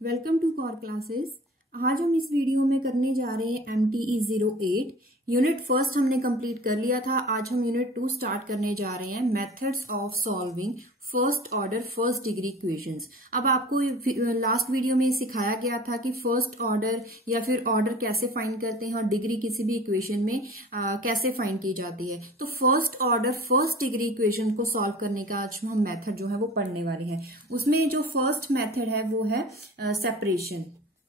Welcome to core classes. आज हम इस वीडियो में करने जा रहे हैं MTE 08 यूनिट फर्स्ट हमने कंप्लीट कर लिया था। आज हम यूनिट 2 स्टार्ट करने जा रहे हैं, methods of solving first order first degree equations. अब आपको लास्ट वीडियो में सिखाया गया था कि फर्स्ट ऑर्डर या फिर ऑर्डर कैसे फाइंड करते हैं और डिग्री किसी भी इक्वेशन में कैसे फाइंड की जाती है। तो first order first degree equation को सॉल्व करने का आज हम मेथड जो है वो पढ़ने वाले हैं। उसमें जो फर्स्ट मेथड है वो है सेपरेशन।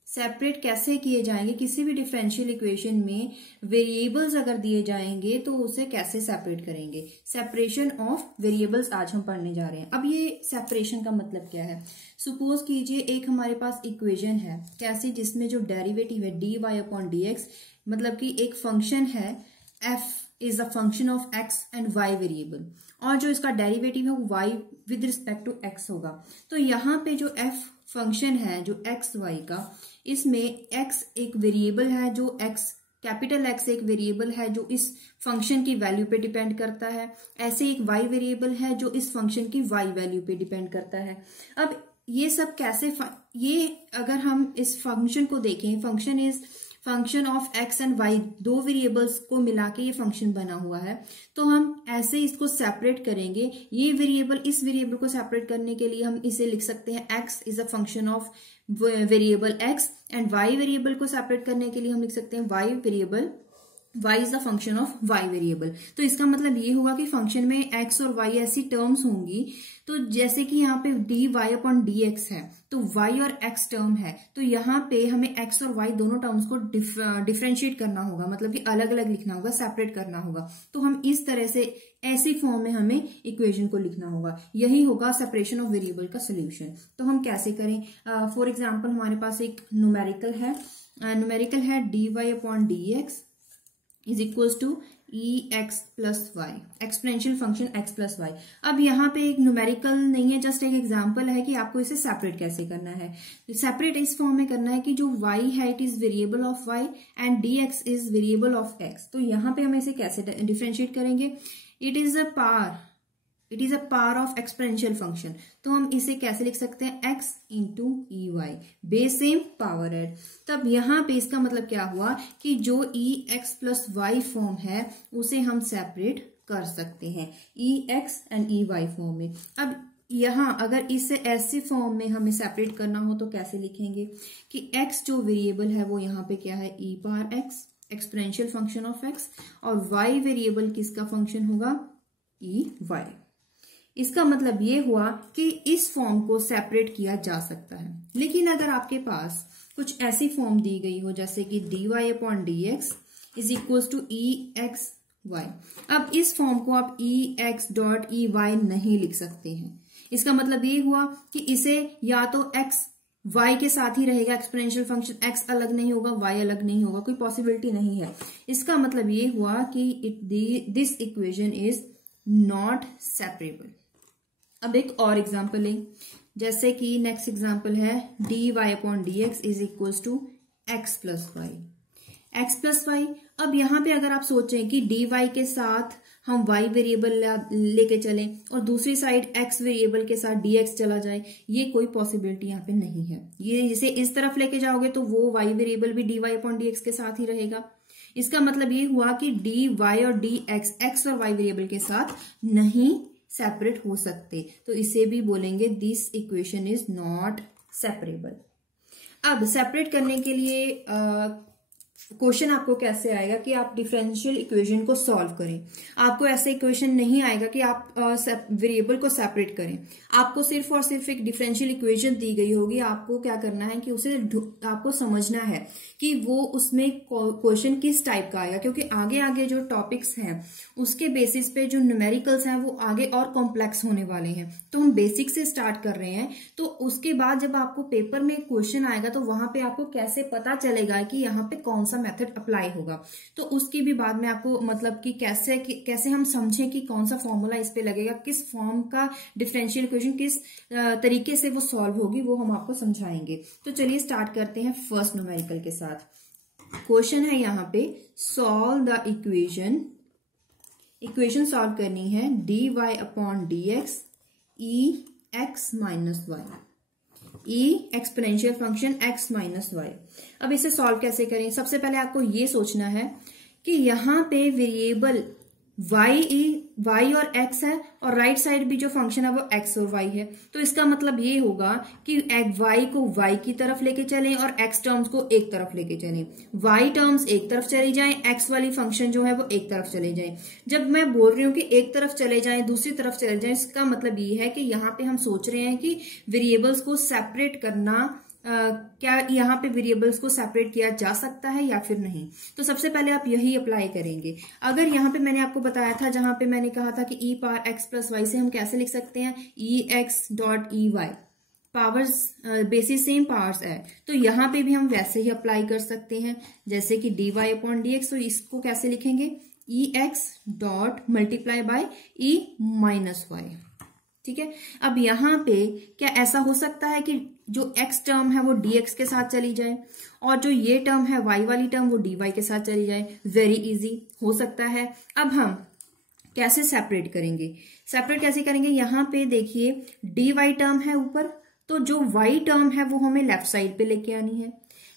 सेपरेट कैसे किए जाएंगे, किसी भी डिफरेंशियल इक्वेशन में वेरिएबल्स अगर दिए जाएंगे तो उसे कैसे सेपरेट करेंगे। सेपरेशन ऑफ वेरिएबल्स आज हम पढ़ने जा रहे हैं। अब ये सेपरेशन का मतलब क्या है। सपोज कीजिए एक हमारे पास इक्वेशन है कैसे, जिसमें जो डेरिवेटिव है dy/dx, मतलब कि एक फंक्शन है f is a function of x and y variable, और जो इसका डेरिवेटिव है वो y with respect to x होगा। तो यहाँ पे जो f फंक्शन है जो x y का, इसमें x एक वेरिएबल है, जो x कैपिटल X एक वेरिएबल है जो इस फंक्शन की वैल्यू पे डिपेंड करता है। ऐसे एक y वेरिएबल है जो इस फंक्शन की y वैल्यू पे डिपेंड करता है। अब ये सब कैसे ये अगर हम इस फंक्शन को देखें, function is function of x and y, दो वेरिएबल्स को मिला के ये फंक्शन बना हुआ है। तो हम ऐसे इसको सेपरेट करेंगे। ये वेरिएबल इस वेरिएबल को सेपरेट करने के लिए हम इसे लिख सकते हैं x is a function of variable x, and y variable को सेपरेट करने के लिए हम लिख सकते हैं y variable y is the function of y variable. तो इसका मतलब ये होगा कि फंक्शन में x और y ऐसी टर्म्स होंगी, तो जैसे कि यहाँ पे dy/dx है तो y और x टर्म है, तो यहाँ पे हमें x और y दोनों टर्म्स को डिफरेंशिएट करना होगा, मतलब कि अलग अलग लिखना होगा, सेपरेट करना होगा। तो हम इस तरह से ऐसी फॉर्म में हमें इक्वेशन को लिखना होगा। यही होगा सेपरेशन ऑफ वेरिएबल का सोल्यूशन। तो हम कैसे करें। फॉर एग्जाम्पल हमारे पास एक न्यूमेरिकल है dy/dx is equal to ex plus y, exponential function x plus y. अब यहाँ पे एक न्यूमेरिकल नहीं है, जस्ट एक एग्जांपल है कि आपको इसे सेपरेट कैसे करना है। सेपरेट इस फॉर्म में करना है कि जो y है it is variable of y and dx is variable of x। तो यहाँ पे हम इसे कैसे डिफरेंशिएट करेंगे। It is a power of exponential function, तो हम इसे कैसे लिख सकते हैं, x into e y, base same power add. तब यहाँ पे इसका मतलब क्या हुआ कि जो ex प्लस वाई फॉर्म है उसे हम सेपरेट कर सकते हैं ex एंड ey फॉर्म में। अब यहाँ अगर इसे ऐसे फॉर्म में हमें सेपरेट करना हो तो कैसे लिखेंगे कि x जो वेरिएबल है वो यहाँ पे क्या है, e power x exponential function of x, और y वेरिएबल किसका फंक्शन होगा, ey। इसका मतलब ये हुआ कि इस फॉर्म को सेपरेट किया जा सकता है। लेकिन अगर आपके पास कुछ ऐसी फॉर्म दी गई हो जैसे कि dy/dx is equal to exy, अब इस फॉर्म को आप ex.ey नहीं लिख सकते हैं। इसका मतलब ये हुआ कि इसे या तो x y के साथ ही रहेगा, एक्सपोनेंशियल फंक्शन x अलग नहीं होगा, y अलग नहीं होगा, कोई पॉसिबिलिटी नहीं है। इसका मतलब ये हुआ कि this equation is not separable. अब एक और एग्जाम्पल है, जैसे कि नेक्स्ट एग्जाम्पल है dy/dx is equal to x plus y. अब यहाँ पे अगर आप सोचें कि dy के साथ हम y वेरिएबल लेके चलें और दूसरी साइड x वेरिएबल के साथ dx चला जाए, ये कोई पॉसिबिलिटी यहाँ पे नहीं है। ये जिसे इस तरफ लेके जाओगे तो वो y वेरिएबल भी dy/dx के साथ ही रहेगा। इसका मतलब ये हुआ कि dy और dx x और y वेरिएबल के साथ नहीं सेपरेट हो सकते, तो इसे भी बोलेंगे this equation is not separable. अब सेपरेट करने के लिए क्वेश्चन आपको कैसे आएगा कि आप डिफरेंशियल इक्वेशन को सॉल्व करें। आपको ऐसा इक्वेशन नहीं आएगा कि आप वेरिएबल को सेपरेट करें। आपको सिर्फ और सिर्फ एक डिफरेंशियल इक्वेशन दी गई होगी, आपको क्या करना है कि उसे आपको समझना है कि वो उसमें क्वेश्चन किस टाइप का आएगा, क्योंकि आगे आगे जो टॉपिक्स हैं उसके बेसिस पे जो न्यूमेरिकल्स हैं वो आगे और कॉम्प्लेक्स होने वाले हैं। तो हम बेसिक से स्टार्ट कर रहे हैं, तो उसके बाद जब आपको पेपर में क्वेश्चन आएगा तो वहां पे आपको कैसे पता चलेगा कि यहाँ पे कौन सा मेथड अप्लाई होगा। तो उसकी भी बाद में आपको मतलब कि कैसे हम समझें कि कौन सा फॉर्मूला इस पे लगेगा, किस फॉर्म का डिफरेंशियल इक्वेशन किस तरीके से वो सॉल्व होगी, वो हम आपको समझाएंगे। तो चलिए स्टार्ट करते हैं फर्स्ट न्यूमेरिकल के साथ। क्वेश्चन है यहाँ पे सॉल्व द इक्वेशन सॉल्व करनी है dy/dx ex - y। E exponential function x minus y. अब इसे सॉल्व कैसे करें? सबसे पहले आपको ये सोचना है कि यहाँ पे वेरिएबल y और x है और राइट साइड भी जो फंक्शन है वो x और y है। तो इसका मतलब ये होगा कि y को y की तरफ लेके चलें और x टर्म्स को एक तरफ लेके चलें, y टर्म्स एक तरफ चली जाएं, x वाली फंक्शन जो है वो एक तरफ चले जाएं। जब मैं बोल रही हूँ कि एक तरफ चले जाएं, दूसरी तरफ चले जाएं, इसका मतलब ये है कि यहाँ पे हम सोच रहे हैं कि वेरिएबल्स को सेपरेट करना, क्या यहाँ पे वेरिएबल्स को सेपरेट किया जा सकता है या फिर नहीं। तो सबसे पहले आप यही अप्लाई करेंगे। अगर यहाँ पे मैंने आपको बताया था, जहां पे मैंने कहा था कि e power x plus y से हम कैसे लिख सकते हैं, e x dot e y, powers basis same powers है, तो यहाँ पे भी हम वैसे ही अप्लाई कर सकते हैं जैसे कि d y upon d x. तो इसको कैसे लिखेंगे, e x dot multiply by e minus y. ठीक है, अब यहाँ पे क्या ऐसा हो सकता है कि जो x टर्म है वो dx के साथ चली जाए और जो ये टर्म है y वाली टर्म वो dy के साथ चली जाए? वेरी इजी हो सकता है। अब हम कैसे सेपरेट करेंगे? सेपरेट कैसे करेंगे, यहाँ पे देखिए dy टर्म है ऊपर, तो जो y टर्म है वो हमें लेफ्ट साइड पे लेके आनी है,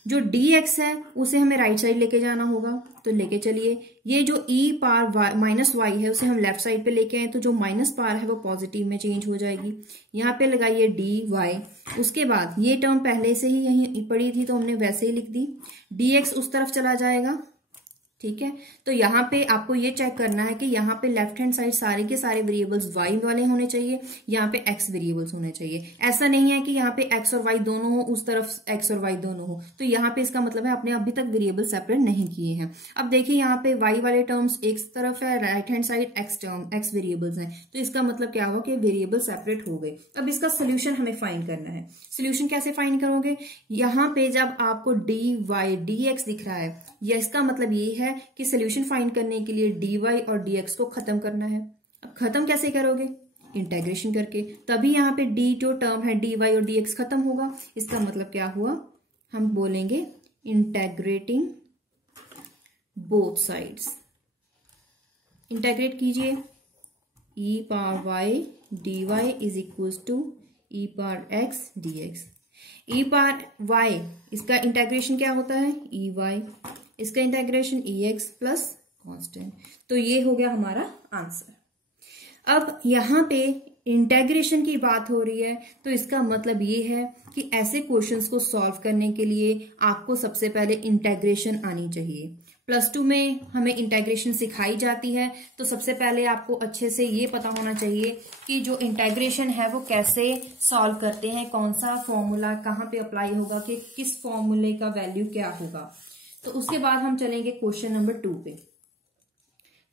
जो dx है उसे हमें राइट साइड लेके जाना होगा। तो लेके चलिए, ये जो e पावर माइनस वाई है उसे हम लेफ्ट साइड पे लेके आए, तो जो माइनस पावर है वो पॉजिटिव में चेंज हो जाएगी। यहाँ पे लगाइए dy, उसके बाद ये टर्म पहले से ही यहीं पड़ी थी तो हमने वैसे ही लिख दी, dx उस तरफ चला जाएगा। ठीक है, तो यहाँ पे आपको ये चेक करना है कि यहाँ पे लेफ्ट हैंड साइड सारे के सारे वेरिएबल्स y वाले होने चाहिए, यहाँ पे x वेरिएबल्स होने चाहिए। ऐसा नहीं है कि यहाँ पे x और y दोनों हो, उस तरफ x और y दोनों हो, तो यहाँ पे इसका मतलब है आपने अभी तक वेरिएबल सेपरेट नहीं किए हैं। अब देखिए यहाँ पे y वाले टर्म्स एक तरफ है, right hand side x variables हैं, तो इसका मतलब क्या हुआ कि वेरिएबल सेपरेट हो गए। अब इसका सोल्यूशन हमें फाइंड करना है। सोल्यूशन कैसे फाइंड करोगे, यहाँ पे जब आपको dy dx दिख रहा है, या इसका मतलब ये है कि सोल्यूशन फाइंड करने के लिए dy और dx को खत्म करना है। अब खत्म कैसे करोगे, इंटेग्रेशन करके, तभी यहाँ पे d जो टर्म है dy और dx खत्म होगा। इसका मतलब क्या हुआ, हम बोलेंगे इंटेग्रेटिंग बोथ साइड्स। इंटेग्रेट कीजिए, e power y dy is equal to e power x dx। e power y इसका इंटेग्रेशन क्या होता है, e y, इसका इंटेग्रेशन ex प्लस कॉन्स्टेंट। तो ये हो गया हमारा आंसर। अब यहाँ पे इंटेग्रेशन की बात हो रही है, तो इसका मतलब ये है कि ऐसे क्वेश्चंस को सॉल्व करने के लिए आपको सबसे पहले इंटेग्रेशन आनी चाहिए। प्लस 2 में हमें इंटेग्रेशन सिखाई जाती है, तो सबसे पहले आपको अच्छे से ये पता होना चाहिए कि जो इंटेग्रेशन है वो कैसे सॉल्व करते हैं, कौन सा फॉर्मूला कहाँ पे अप्लाई होगा, कि किस फॉर्मूले का वैल्यू क्या होगा। तो उसके बाद हम चलेंगे क्वेश्चन नंबर 2 पे।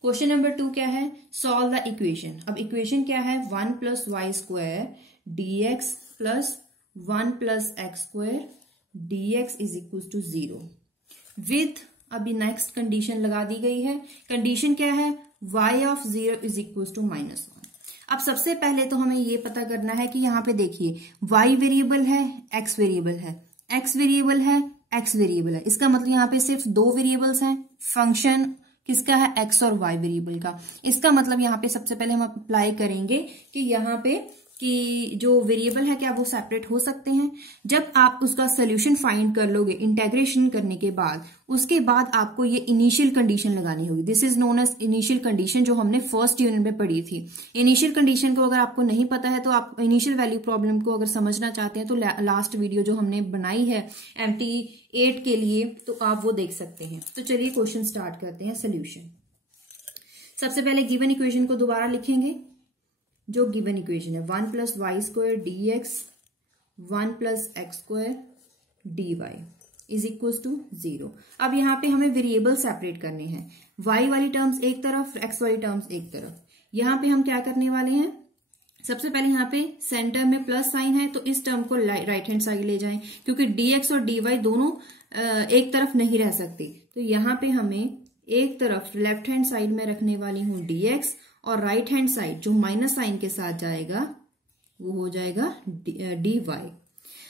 क्वेश्चन नंबर 2 क्या है, सॉल्व द इक्वेशन। अब इक्वेशन क्या है, 1 plus y square d x plus 1 plus x square d x is equal to 0 with, अभी नेक्स्ट कंडीशन लगा दी गई है। कंडीशन क्या है, y of 0 is equal to -1। अब सबसे पहले तो हमें ये पता करना है कि यहाँ पे देखिए y वेरिएबल है, x वेरिएबल है, x वेरिएबल है, x वेरिएबल है। इसका मतलब यहाँ पे सिर्फ 2 वेरिएबल्स हैं, फंक्शन किसका है, x और y वेरिएबल का। इसका मतलब यहाँ पे सबसे पहले हम अप्लाई करेंगे कि यहाँ पे कि जो वेरिएबल है क्या वो सेपरेट हो सकते हैं। जब आप उसका सोल्यूशन फाइंड कर लोगे इंटेग्रेशन करने के बाद, उसके बाद आपको ये इनिशियल कंडीशन लगानी होगी। This is known as initial condition, जो हमने फर्स्ट यूनिट में पढ़ी थी। इनिशियल कंडीशन को अगर आपको नहीं पता है तो आप इनिशियल वैल्यू प्रॉब्लम को अगर समझना चाहते हैं तो लास्ट वीडियो जो हमने बनाई है MT 8 के लिए, तो आप वो देख सकते हैं। तो चलिए क्वेश्चन स्टार्ट करते हैं। सोल्यूशन, सबसे पहले गिवन इक्वेशन को दोबारा लिखेंगे। जो गिवन इक्वेशन है 1 plus y square d x 1 plus x square d y is equal to 0। अब यहाँ पे हमें वेरिएबल सेपरेट करने हैं, y वाली टर्म्स एक तरफ, x वाली टर्म्स एक तरफ। यहाँ पे हम क्या करने वाले हैं, सबसे पहले यहाँ पे सेंटर में प्लस साइन है तो इस टर्म को राइट हैंड साइड ले जाएं, क्योंकि dx और dy दोनों एक तरफ नहीं रह सकते। तो यहाँ पे हमें एक तरफ लेफ्ट हैंड साइड में रखने वाली हूँ dx, और राइट हैंड साइड जो माइनस साइन के साथ जाएगा वो हो जाएगा dy।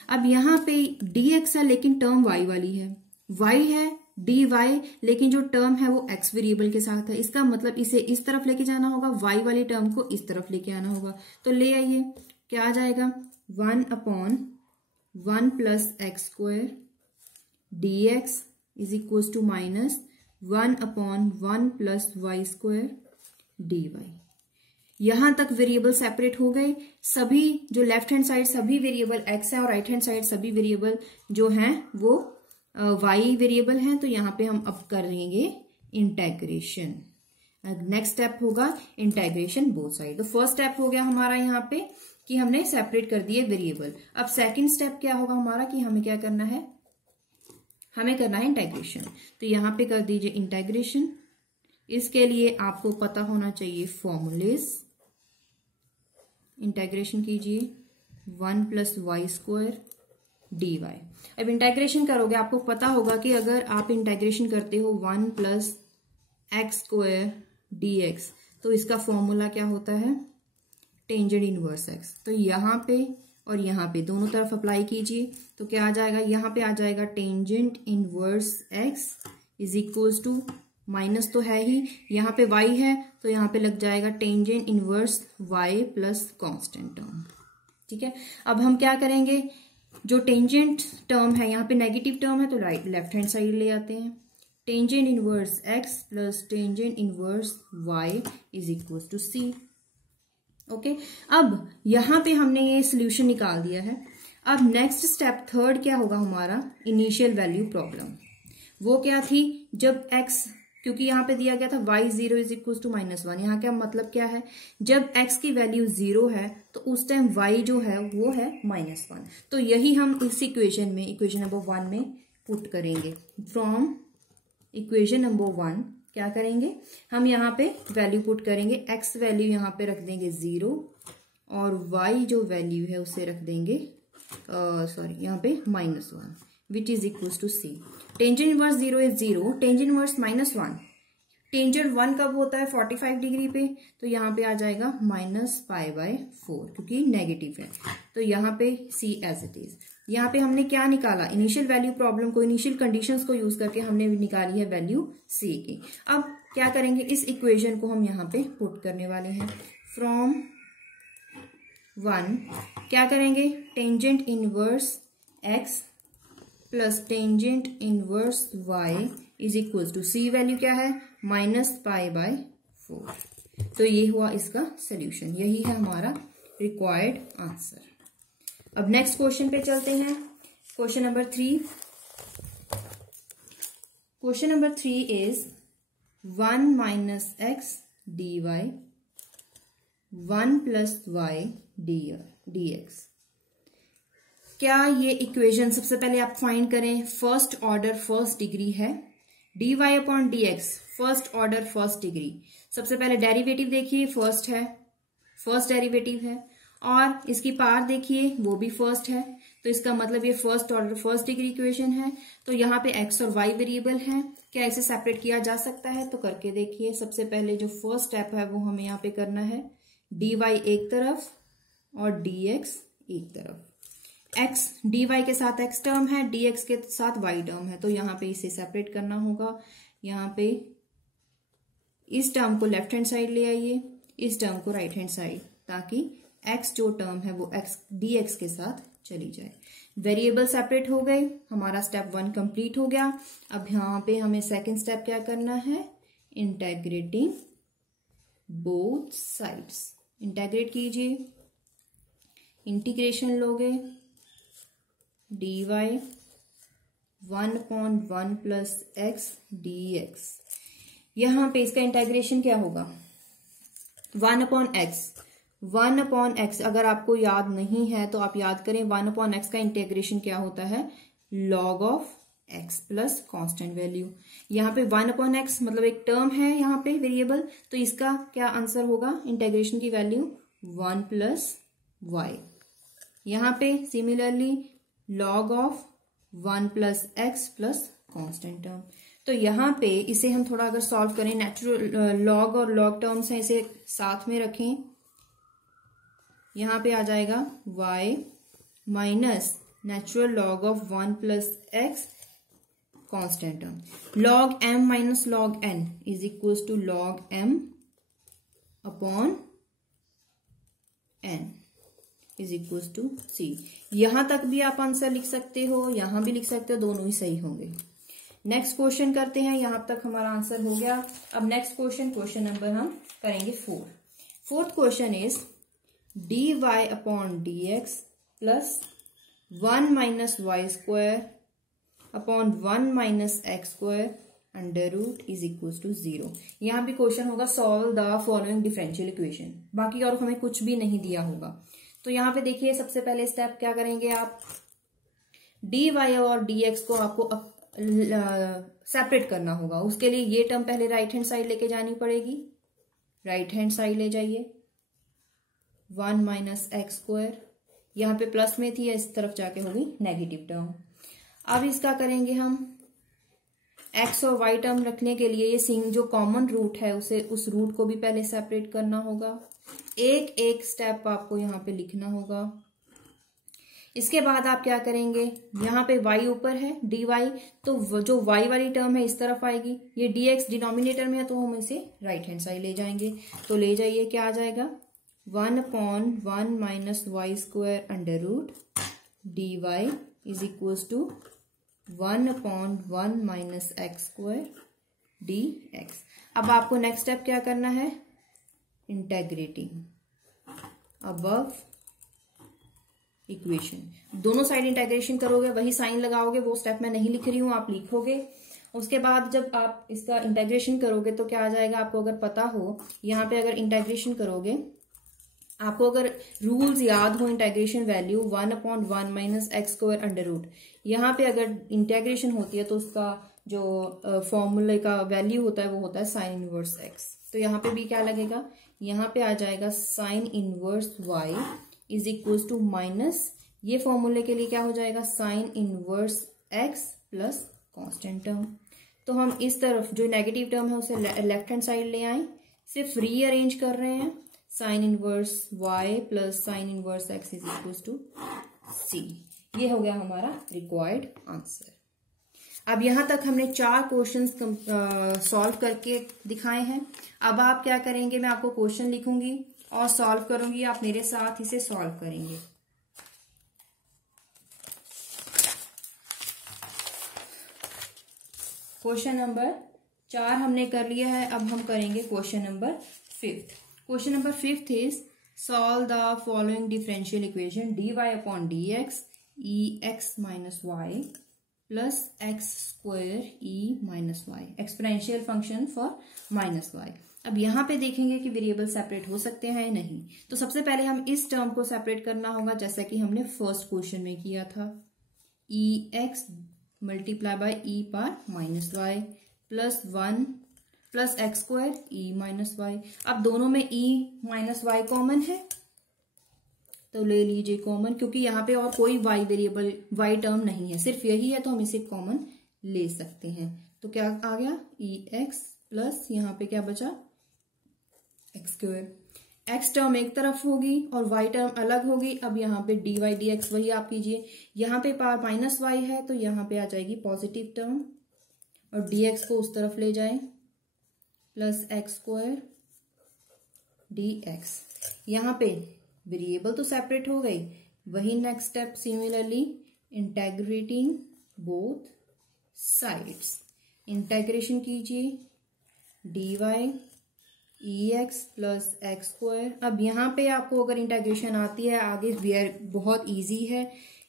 अब यहाँ पे dx है लेकिन टर्म y वाली है, y है dy लेकिन जो टर्म है वो x वेरिएबल के साथ है। इसका मतलब इसे इस तरफ लेके जाना होगा, y वाली टर्म को इस तरफ लेके आना होगा। तो ले आइए, क्या आ जाएगा 1 upon 1 plus x square d x is equal to minus 1 upon 1 plus y square d y. यहां तक वेरिएबल सेपरेट हो गए। सभी जो लेफ्ट हैंड साइड सभी वेरिएबल एक्स है और राइट हैंड साइड सभी वेरिएबल जो हैं वो वाई वेरिएबल हैं। तो यहाँ पे हम अब करेंगे इंटेग्रेशन। नेक्स्ट स्टेप होगा इंटेग्रेशन बोथ साइड। तो फर्स्ट स्टेप हो गया हमारा यहाँ पे कि हमने सेपरेट कर दिए वेरिएबल। अब सेकंड स्टेप क्या होगा हमारा कि हमें क्या करना है, हमें करना है इंटेग्रेशन। तो यहाँ पे कर दीजिए इंटेग्रेशन। इसके लिए आपको पता होना चाहिए फॉर्मूलेज। इंटेग्रेशन कीजिए 1 plus y square d y. अब इंटेग्रेशन करोगे आपको पता होगा कि अगर आप इंटेग्रेशन करते हो 1 plus x square d x तो इसका फॉर्मूला क्या होता है, टेंजेंट इनवर्स एक्स। तो यहाँ पे और यहाँ पे दोनों तरफ अप्लाई कीजिए तो क्या आ जाएगा, यहाँ पे आ जाएगा tangent inverse x is equals to minus तो है ही, यहाँ पे y है तो यहाँ पे लग जाएगा tangent inverse y plus constant term. ठीक है, अब हम क्या करेंगे, जो टेंजेंट टर्म है यहाँ पे नेगेटिव टर्म है तो राइट लेफ्ट हैंड साइड ले आते हैं। Tangent inverse x plus tangent inverse y is equal to c। Okay, अब यहाँ पे हमने ये सोल्यूशन निकाल दिया है। अब नेक्स्ट स्टेप थर्ड क्या होगा हमारा, इनिशियल वैल्यू प्रॉब्लम। वो क्या थी, जब x, क्योंकि यहाँ पे दिया गया था y 0 इज इक्वल टू -1। यहाँ क्या मतलब क्या है, जब x की वैल्यू 0 है तो उस टाइम y जो है वो है -1। तो यही हम इस इक्वेशन में, इक्वेशन नंबर 1 में पुट करेंगे। फ्रॉम इक्वेशन नंबर 1 क्या करेंगे, हम यहाँ पे वैल्यू पुट करेंगे। x वैल्यू यहाँ पे रख देंगे 0 और y जो वैल्यू है उसे रख देंगे यहाँ पे -1 which is equal to c। Tangent inverse 0 is 0, tangent inverse -1, tangent 1 कब होता है 45 डिग्री पे, तो यहाँ पे आ जाएगा -π/4 क्योंकि नेगेटिव है। तो यहाँ पे c एज इट इज। यहाँ पे हमने क्या निकाला, इनिशियल वैल्यू प्रॉब्लम को, इनिशियल कंडीशंस को यूज करके हमने निकाली है वैल्यू c की। अब क्या करेंगे, इस इक्वेशन को हम यहाँ पे पुट करने वाले हैं। फ्रॉम 1 क्या करेंगे, tangent inverse x plus tangent inverse y is equal to c value क्या है -π/4। तो ये हुआ इसका सोल्यूशन, यही है हमारा रिक्वायर्ड आंसर। अब नेक्स्ट क्वेश्चन पे चलते हैं। Question number 3। Question number 3 is 1 minus x dy 1 plus y dx। क्या ये इक्वेशन, सबसे पहले आप फाइंड करें, फर्स्ट ऑर्डर फर्स्ट डिग्री है, dy upon dx first order first degree. सबसे पहले डेरिवेटिव देखिए, फर्स्ट है, फर्स्ट डेरिवेटिव है, और इसकी पावर देखिए वो भी फर्स्ट है। तो इसका मतलब ये first order first degree equation है। तो यहाँ पे x और y वेरिएबल है, क्या इसे सेपरेट किया जा सकता है, तो करके देखिए। सबसे पहले जो फर्स्ट स्टेप है वो हमें यहाँ पे करना है, dy एक तरफ और dx एक तरफ। x dy के साथ x टर्म है, dx के साथ y टर्म है, तो यहाँ पे इसे सेपरेट करना होगा। यहाँ पे इस टर्म को लेफ्ट हैंड साइड ले आइए, इस टर्म को राइट हैंड साइड, ताकि x जो टर्म है वो x dx के साथ चली जाए। वेरिएबल सेपरेट हो गए, हमारा स्टेप 1 कंप्लीट हो गया। अब यहाँ पे हमें सेकंड स्टेप क्या करना है, इंटेग्रेटिंग बोथ साइड्स। इंटेग्रेट कीजिए, इंटीग्रेशन लोगे dy 1/1 प्लस x dx। यहां पे इसका इंटेग्रेशन क्या होगा, 1/x। अगर आपको याद नहीं है तो आप याद करें, 1/x का इंटेग्रेशन क्या होता है, log of x plus constant value. यहाँ पे 1/x मतलब एक टर्म है यहाँ पे वेरिएबल, तो इसका क्या आंसर होगा, इंटेग्रेशन की वैल्यू 1 प्लस y। यहाँ पे similarly log of 1 plus x plus constant term. तो यहाँ पे इसे हम थोड़ा अगर सॉल्व करें, नेचुरल log और log टर्म्स हैं, इसे साथ में रखें। यहाँ पे आ जाएगा y minus natural log of 1 plus x constant term. log m minus log n is equals to log m upon n। Is equal to c. यहां तक भी आप आंसर लिख सकते हो, यहां भी लिख सकते हो, दोनों ही सही होंगे। नेक्स्ट क्वेश्चन करते हैं, यहां तक हमारा आंसर हो गया। अब नेक्स्ट क्वेश्चन नंबर हम करेंगे 4। Fourth question is dy upon dx plus 1 minus y square upon 1 minus x square under root is equal to 0। यहाँ भी क्वेश्चन होगा solve the following differential equation, बाकी और हमें कुछ भी नहीं दिया होगा। तो यहाँ पे देखिए सबसे पहले स्टेप क्या करेंगे आप, dy और dx को आपको सेपरेट करना होगा। उसके लिए ये टर्म पहले राइट हैंड साइड लेके जानी पड़ेगी, राइट हैंड साइड ले जाइए, 1 माइनस एक्स स्क्वायर, यहाँ पे प्लस में थी, इस तरफ जाके होगी नेगेटिव टर्म। अब इसका करेंगे हम एक्स और वाई टर्म रखने के लिए ये जो कॉमन रूट है उसे उस रूट को भी पहले सेपरेट करना होगा। एक एक स्टेप आपको यहाँ पे लिखना होगा। इसके बाद आप क्या करेंगे, यहाँ पे y ऊपर है dy, तो जो y वाली टर्म है इस तरफ आएगी, ये dx डिनोमिनेटर में है तो हम इसे राइट हैंड साइड ले जाएंगे। तो ले जाइए, क्या आ जाएगा 1 upon 1 minus y square under root dy is equal to 1 upon 1 minus x square dx। अब आपको नेक्स्ट स्टेप क्या करना है, इंटेग्रेटिंग अबव इक्वेशन, दोनों साइड इंटेग्रेशन करोगे, वही साइन लगाओगे, वो स्टेप मैं नहीं लिख रही हूं, आप लिखोगे। उसके बाद जब आप इसका इंटेग्रेशन करोगे तो क्या आ जाएगा, आपको अगर पता हो, यहाँ पे अगर इंटेग्रेशन करोगे, आपको अगर रूल्स याद हो, integration value 1 upon 1 minus x square under root, यहाँ पे अगर इंटेग्रेशन होती है तो उसका जो फॉर्मूले का वैल्यू होता है वो होता है साइन इनवर्स एक्स। तो यहाँ पे भी क्या लगेगा, यहाँ पे आ जाएगा sine inverse y is equal to minus, ये फॉर्मूले के लिए क्या हो जाएगा, sine inverse x plus constant term. तो हम इस तरफ जो नेगेटिव टर्म है उसे लेफ्ट हैंड साइड ले आए, सिर्फ रीअरेंज कर रहे हैं, sine inverse y plus sine inverse x is equal to c. ये हो गया हमारा रिक्वायर्ड आंसर। अब यहां तक हमने 4 क्वेश्चंस सॉल्व करके दिखाए हैं। अब आप क्या करेंगे, मैं आपको क्वेश्चन लिखूंगी और सॉल्व करूंगी, आप मेरे साथ इसे सॉल्व करेंगे। क्वेश्चन नंबर 4 हमने कर लिया है, अब हम करेंगे question number 5। Question number 5 is solve the following differential equation dy upon dx e x minus y plus x square e minus y, exponential function for minus y. अब यहाँ पे देखेंगे कि वेरिएबल सेपरेट हो सकते हैं या नहीं। तो सबसे पहले हम इस टर्म को सेपरेट करना होगा, जैसा कि हमने फर्स्ट क्वेश्चन में किया था, e x multiply by e power minus y plus 1 plus x square e minus y. अब दोनों में ई माइनस वाई कॉमन है तो ले लीजिए कॉमन, क्योंकि यहाँ पे और कोई वाई वेरिएबल वाई टर्म नहीं है, सिर्फ यही है, तो हम इसे कॉमन ले सकते हैं। तो क्या आ गया, ई एक्स प्लस यहाँ पे क्या बचा, एक्स स्क्वायर। एक्स टर्म एक तरफ होगी और वाई टर्म अलग होगी। अब यहाँ पे डी वाई डी एक्स वही आप कीजिए, यहाँ पे पावर माइनस वाई है तो यहाँ पे आ जाएगी पॉजिटिव टर्म और डी एक्स को उस तरफ ले जाए plus x square d x. यहाँ पे वेरिएबल तो सेपरेट हो गई, वही next step similarly integrating both sides, integration कीजिए D y e x plus x square. अब यहाँ पे आपको अगर इंटेग्रेशन आती है आगे बहुत इजी है,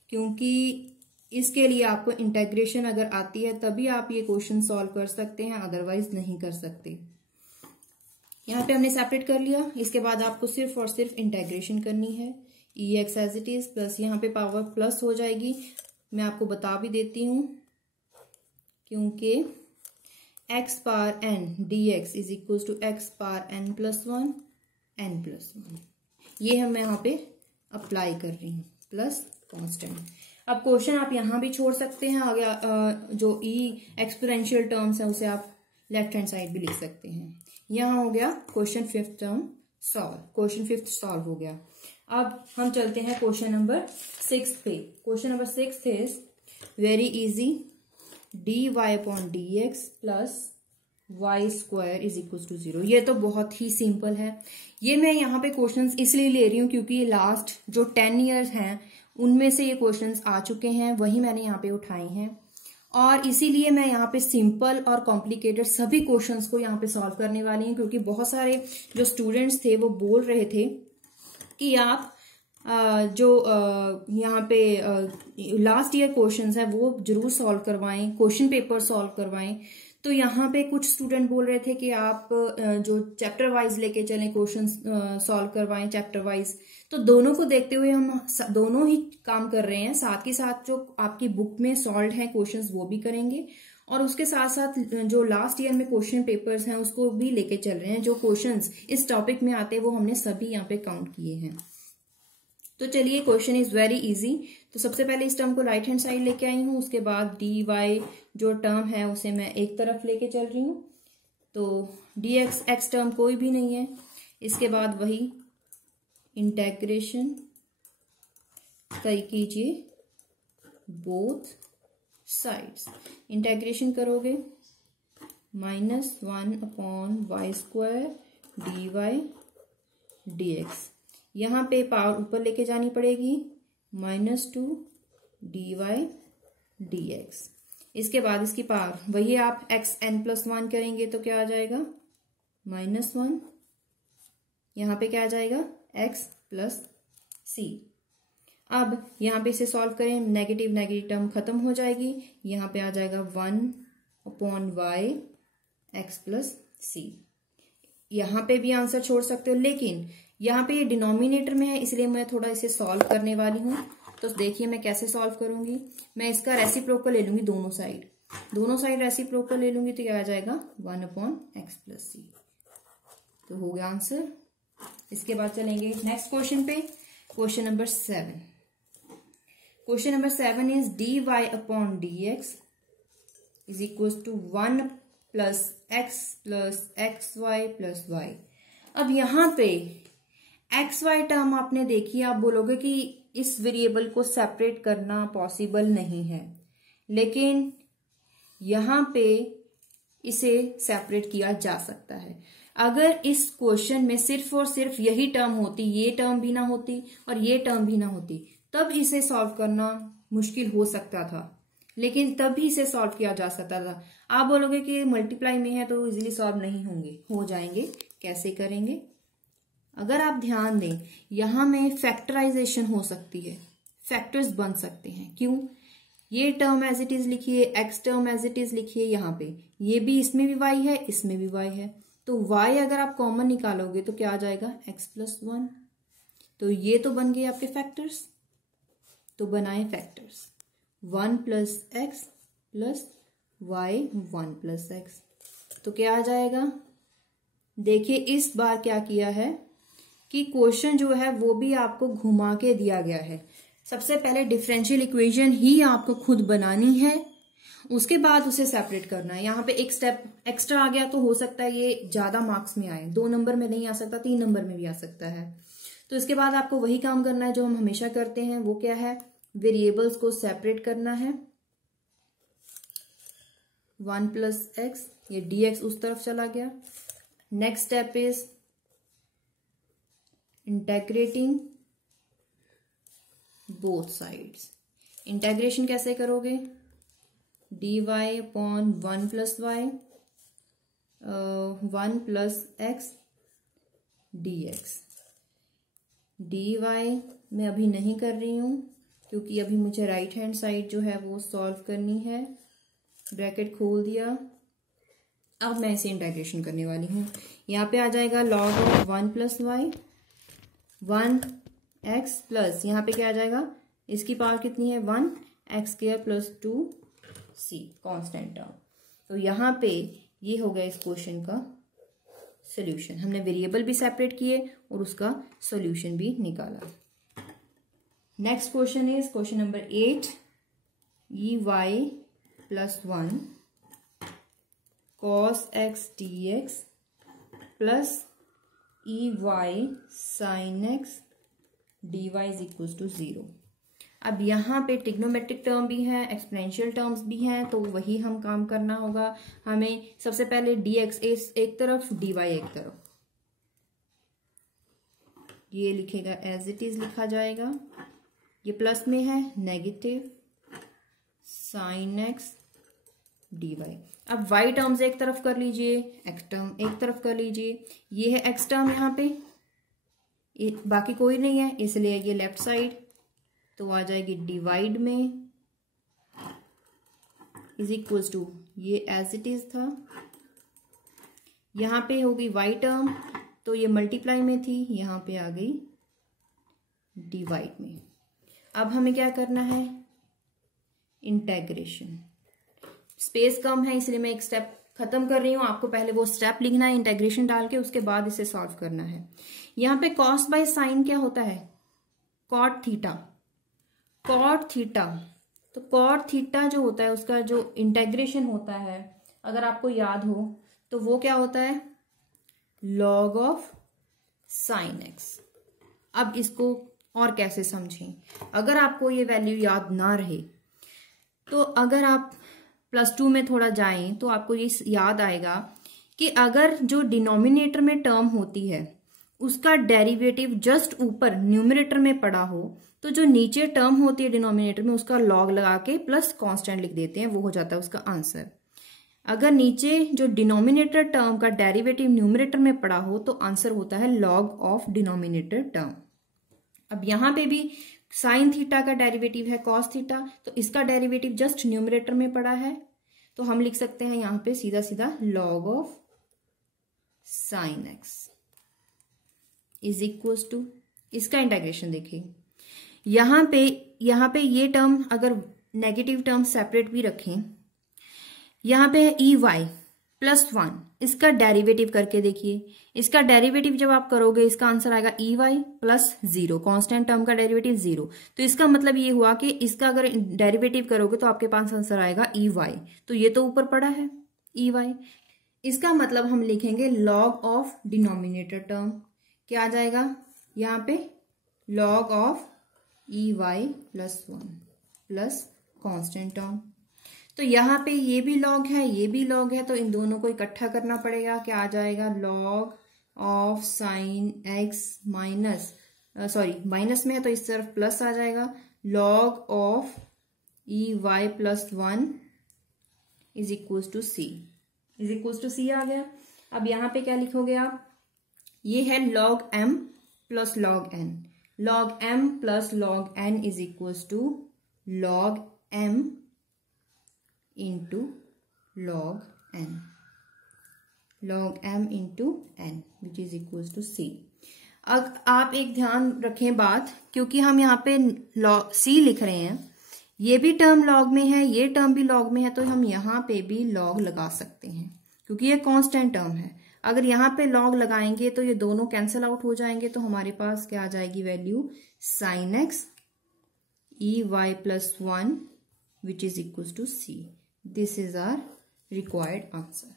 क्योंकि इसके लिए आपको इंटेग्रेशन अगर आती है तभी आप ये क्वेश्चन सॉल्व कर सकते हैं, अदरवाइज नहीं कर सकते। यहाँ पे हमने सेपरेट कर लिया, इसके बाद आपको सिर्फ और सिर्फ इंटेग्रेशन करनी है, e x as it is plus यहाँ पे पावर प्लस हो जाएगी। मैं आपको बता भी देती हूँ, क्योंकि x power n d x is equal to x power n plus 1 n plus 1, ये हम यहाँ पे अप्लाई कर रही हूँ प्लस कांस्टेंट। अब क्वेश्चन आप यहाँ भी छोड़ सकते हैं, आगे जो ई एक्सपोनेंशियल टर्म्स है उसे आप लेफ्ट हैंड साइड भी लिख सकते हैं। यहाँ हो गया question 5th term solve, question 5th solve हो गया। अब हम चलते हैं क्वेश्चन नंबर 6 पे। Question number 6 is very easy, dy upon dx plus y² is equal to 0। ये तो बहुत ही सिंपल है। ये मैं यहाँ पे क्वेश्चंस इसलिए ले रही हूँ क्योंकि ये लास्ट जो 10 ईयर्स हैं उनमें से ये क्वेश्चंस आ चुके हैं, वही मैंने यहाँ पे उठाए हैं और इसीलिए मैं यहाँ पे सिंपल और कॉम्प्लिकेटेड सभी क्वेश्चंस को यहाँ पे सॉल्व करने वाली हूँ, क्योंकि बहुत सारे जो स्टूडेंट्स थे वो बोल रहे थे कि आप यहाँ पे लास्ट ईयर क्वेश्चंस है वो जरूर सॉल्व करवाएं, क्वेश्चन पेपर सॉल्व करवाएं। तो यहाँ पे कुछ स्टूडेंट बोल रहे थे कि आप जो चैप्टर वाइज लेके चलें, क्वेश्चन सॉल्व करवाएं चैप्टर वाइज। तो दोनों को देखते हुए हम दोनों ही काम कर रहे हैं, साथ के साथ जो आपकी बुक में सॉल्व है क्वेश्चंस वो भी करेंगे और उसके साथ साथ जो लास्ट ईयर में क्वेश्चन पेपर्स हैं उसको भी लेके चल रहे हैं। जो क्वेश्चंस इस टॉपिक में आते हैं वो हमने सभी यहाँ पे काउंट किए हैं। तो चलिए, क्वेश्चन इज वेरी इजी। तो सबसे पहले इस टर्म को राइट हैंड साइड लेके आई हूँ, उसके बाद डी वाई जो टर्म है उसे मैं एक तरफ लेके चल रही हूँ, तो डी एक्स टर्म कोई भी नहीं है। इसके बाद वही इंटेग्रेशन कीजिए बोथ साइड्स। इंटेग्रेशन करोगे -1/y² dy dx। यहाँ पे पावर ऊपर लेके जानी पड़ेगी, -2 dy dx। इसके बाद इसकी पावर वही आप xn+1 करेंगे तो क्या आ जाएगा, -1। यहाँ पे क्या आ जाएगा, x + c। अब यहाँ पे इसे सॉल्व करें, नेगेटिव नेगेटिव टर्म खत्म हो जाएगी, यहाँ पे आ जाएगा 1/y x + c। यहाँ पे भी आंसर छोड़ सकते हो, लेकिन यहाँ पे ये डिनोमिनेटर में है इसलिए मैं थोड़ा इसे सॉल्व करने वाली हूँ। तो देखिए मैं कैसे सॉल्व करूंगी। मैं इसका रेसिप्रोकल ले लूंगी, दोनों साइड रेसिप्रोकल ले लूंगी तो क्या आ जाएगा, 1/x + c। तो हो गया आंसर। इसके बाद चलेंगे नेक्स्ट क्वेश्चन पे, question number 7। Question number 7 is dy/dx is equal to 1 + x + xy + y। अब यहाँ पे xy टर्म आपने देखी, आप बोलोगे कि इस वेरिएबल को सेपरेट करना पॉसिबल नहीं है, लेकिन यहाँ पे इसे सेपरेट किया जा सकता है। अगर इस क्वेश्चन में सिर्फ और सिर्फ यही टर्म होती, ये टर्म भी ना होती और ये टर्म भी ना होती, तब इसे सॉल्व करना मुश्किल हो सकता था, लेकिन तब भी इसे सॉल्व किया जा सकता था। आप बोलोगे कि मल्टीप्लाई में है तो इजीली सॉल्व नहीं होंगे, हो जाएंगे। कैसे करेंगे, अगर आप ध्यान दें, यहां में फैक्टराइजेशन हो सकती है, फैक्टर्स बन सकते हैं। क्यों, ये टर्म एज इट इज लिखिए, x term as it is लिखिए, यहाँ पे ये भी, इसमें भी y है, इसमें भी y है, तो y अगर आप कॉमन निकालोगे तो क्या आ जाएगा, x + 1। तो ये तो बन गए आपके फैक्टर्स। तो बनाए फैक्टर्स, 1 + x + y 1 + x। तो क्या आ जाएगा, देखिए इस बार क्या किया है कि क्वेश्चन जो है वो भी आपको घुमा के दिया गया है। सबसे पहले डिफरेंशियल इक्वेशन ही आपको खुद बनानी है, उसके बाद उसे सेपरेट करना है। यहाँ पे एक स्टेप एक्स्ट्रा आ गया तो हो सकता है ये ज्यादा मार्क्स में आए, 2 नंबर में नहीं आ सकता, 3 नंबर में भी आ सकता है। तो इसके बाद आपको वही काम करना है जो हम हमेशा करते हैं, वो क्या है, वेरिएबल्स को सेपरेट करना है। 1 + x, ये dx उस तरफ चला गया। Next step is integrating both sides. Integration कैसे करोगे, dy/1 + y 1 + x dx। dy मैं अभी नहीं कर रही हूं क्योंकि अभी मुझे राइट हैंड साइड जो है वो सॉल्व करनी है। ब्रैकेट खोल दिया, अब मैं इसे इंटेग्रेशन करने वाली हूँ। यहाँ पे आ जाएगा log of 1 + y 1x plus, यहाँ पे क्या आ जाएगा, इसकी पावर कितनी है, 1x² + 2c कांस्टेंट टर्म। तो यहाँ पे ये हो गया इस क्वेश्चन का सोल्यूशन। हमने वेरिएबल भी सेपरेट किए और उसका सोल्यूशन भी निकाला। Next question is question number 8, ey + 1 cos x dx plus ey sin x dy is equal to 0। अब यहाँ पे ट्रिग्नोमेट्रिक टर्म भी है, एक्सपोनेंशियल टर्म्स भी हैं, तो वही हम काम करना होगा हमें। सबसे पहले dx एक तरफ, dy एक तरफ, ये लिखेगा एज इट इज लिखा जाएगा। ये प्लस में है, नेगेटिव साइन एक्स dy। अब y टर्म्स एक तरफ कर लीजिए, x टर्म एक तरफ कर लीजिए। ये है x टर्म यहाँ पे, बाकी कोई नहीं है, इसलिए ये लेफ्ट साइड तो आ जाएगी डिवाइड में इज इक्वल्स टू, ये एज इट इज था। यहाँ पे होगी y टर्म, तो ये मल्टीप्लाई में थी, यहाँ पे आ गई डिवाइड में। अब हमें क्या करना है, इंटेग्रेशन। स्पेस कम है इसलिए मैं एक स्टेप खत्म कर रही हूं, आपको पहले वो स्टेप लिखना है इंटेग्रेशन डाल के, उसके बाद इसे सॉल्व करना है। यहाँ पे कॉस बाय साइन क्या होता है, कॉट थीटा। कॉट थीटा, तो कॉट थीटा जो होता है उसका जो इंटेग्रेशन होता है, अगर आपको याद हो तो वो क्या होता है, लॉग ऑफ साइन एक्स। अब इसको और कैसे समझें, अगर आपको ये वैल्यू याद ना रहे तो अगर आप +2 में थोड़ा जाएं तो आपको ये याद आएगा कि अगर जो डिनोमिनेटर में टर्म होती है उसका डेरिवेटिव जस्ट ऊपर न्यूमरेटर में पड़ा हो, तो जो नीचे टर्म होती है डिनोमिनेटर में उसका लॉग लगा के प्लस कांस्टेंट लिख देते हैं, वो हो जाता है उसका आंसर। अगर नीचे जो डिनोमिनेटर टर्म का डेरिवेटिव न्यूमरेटर में पड़ा हो तो आंसर होता है लॉग ऑफ डिनोमिनेटर टर्म। अब यहाँ पे भी साइन थीटा का डेरिवेटिव है कॉस थीटा, तो इसका डेरिवेटिव जस्ट न्यूमरेटर में पड़ा है, तो हम लिख सकते हैं यहाँ पे सीधा सीधा log of sine x is equals to, इसका इंटीग्रेशन देखिए। यहाँ पे ये टर्म अगर नेगेटिव टर्म सेपरेट भी रखें, यहाँ पे है EY +1, इसका डेरिवेटिव करके देखिए। इसका डेरिवेटिव जब आप करोगे इसका आंसर आएगा EY +0, कांस्टेंट टर्म का डेरिवेटिव 0। तो इसका मतलब ये हुआ कि इसका अगर डेरिवेटिव करोगे तो आपके पास आंसर आएगा EY, तो ये तो ऊपर पड़ा है EY। इसका मतलब हम लिखेंगे लॉग ऑफ डिनोमिनेटर टर्म, क्या आ जाएगा यहाँ पे, log of EY +1 plus constant term. तो यहाँ पे ये भी लॉग है, ये भी लॉग है, तो इन दोनों को इकट्ठा करना पड़ेगा, क्या आ जाएगा, log of sine x minus, minus में है तो इस तरफ प्लस आ जाएगा, log of EY +1 is equals to c, is equals to c आ गया। अब यहाँ पे क्या लिखोगे आप, ये है log m plus log n, log m plus log n is equals to log m into log n, log m into n which is equals to c। अब आप एक ध्यान रखें बात, क्योंकि हम यहाँ पे c लिख रहे हैं, ये भी टर्म log में है, ये टर्म भी log में है, तो हम यहाँ पे भी log लगा सकते हैं क्योंकि ये कांस्टेंट टर्म है। अगर यहाँ पे log लगाएंगे तो ये दोनों कैंसिल आउट हो जाएंगे, तो हमारे पास क्या आ जाएगी value, sine x EY +1 which is equals to c। This is our required answer.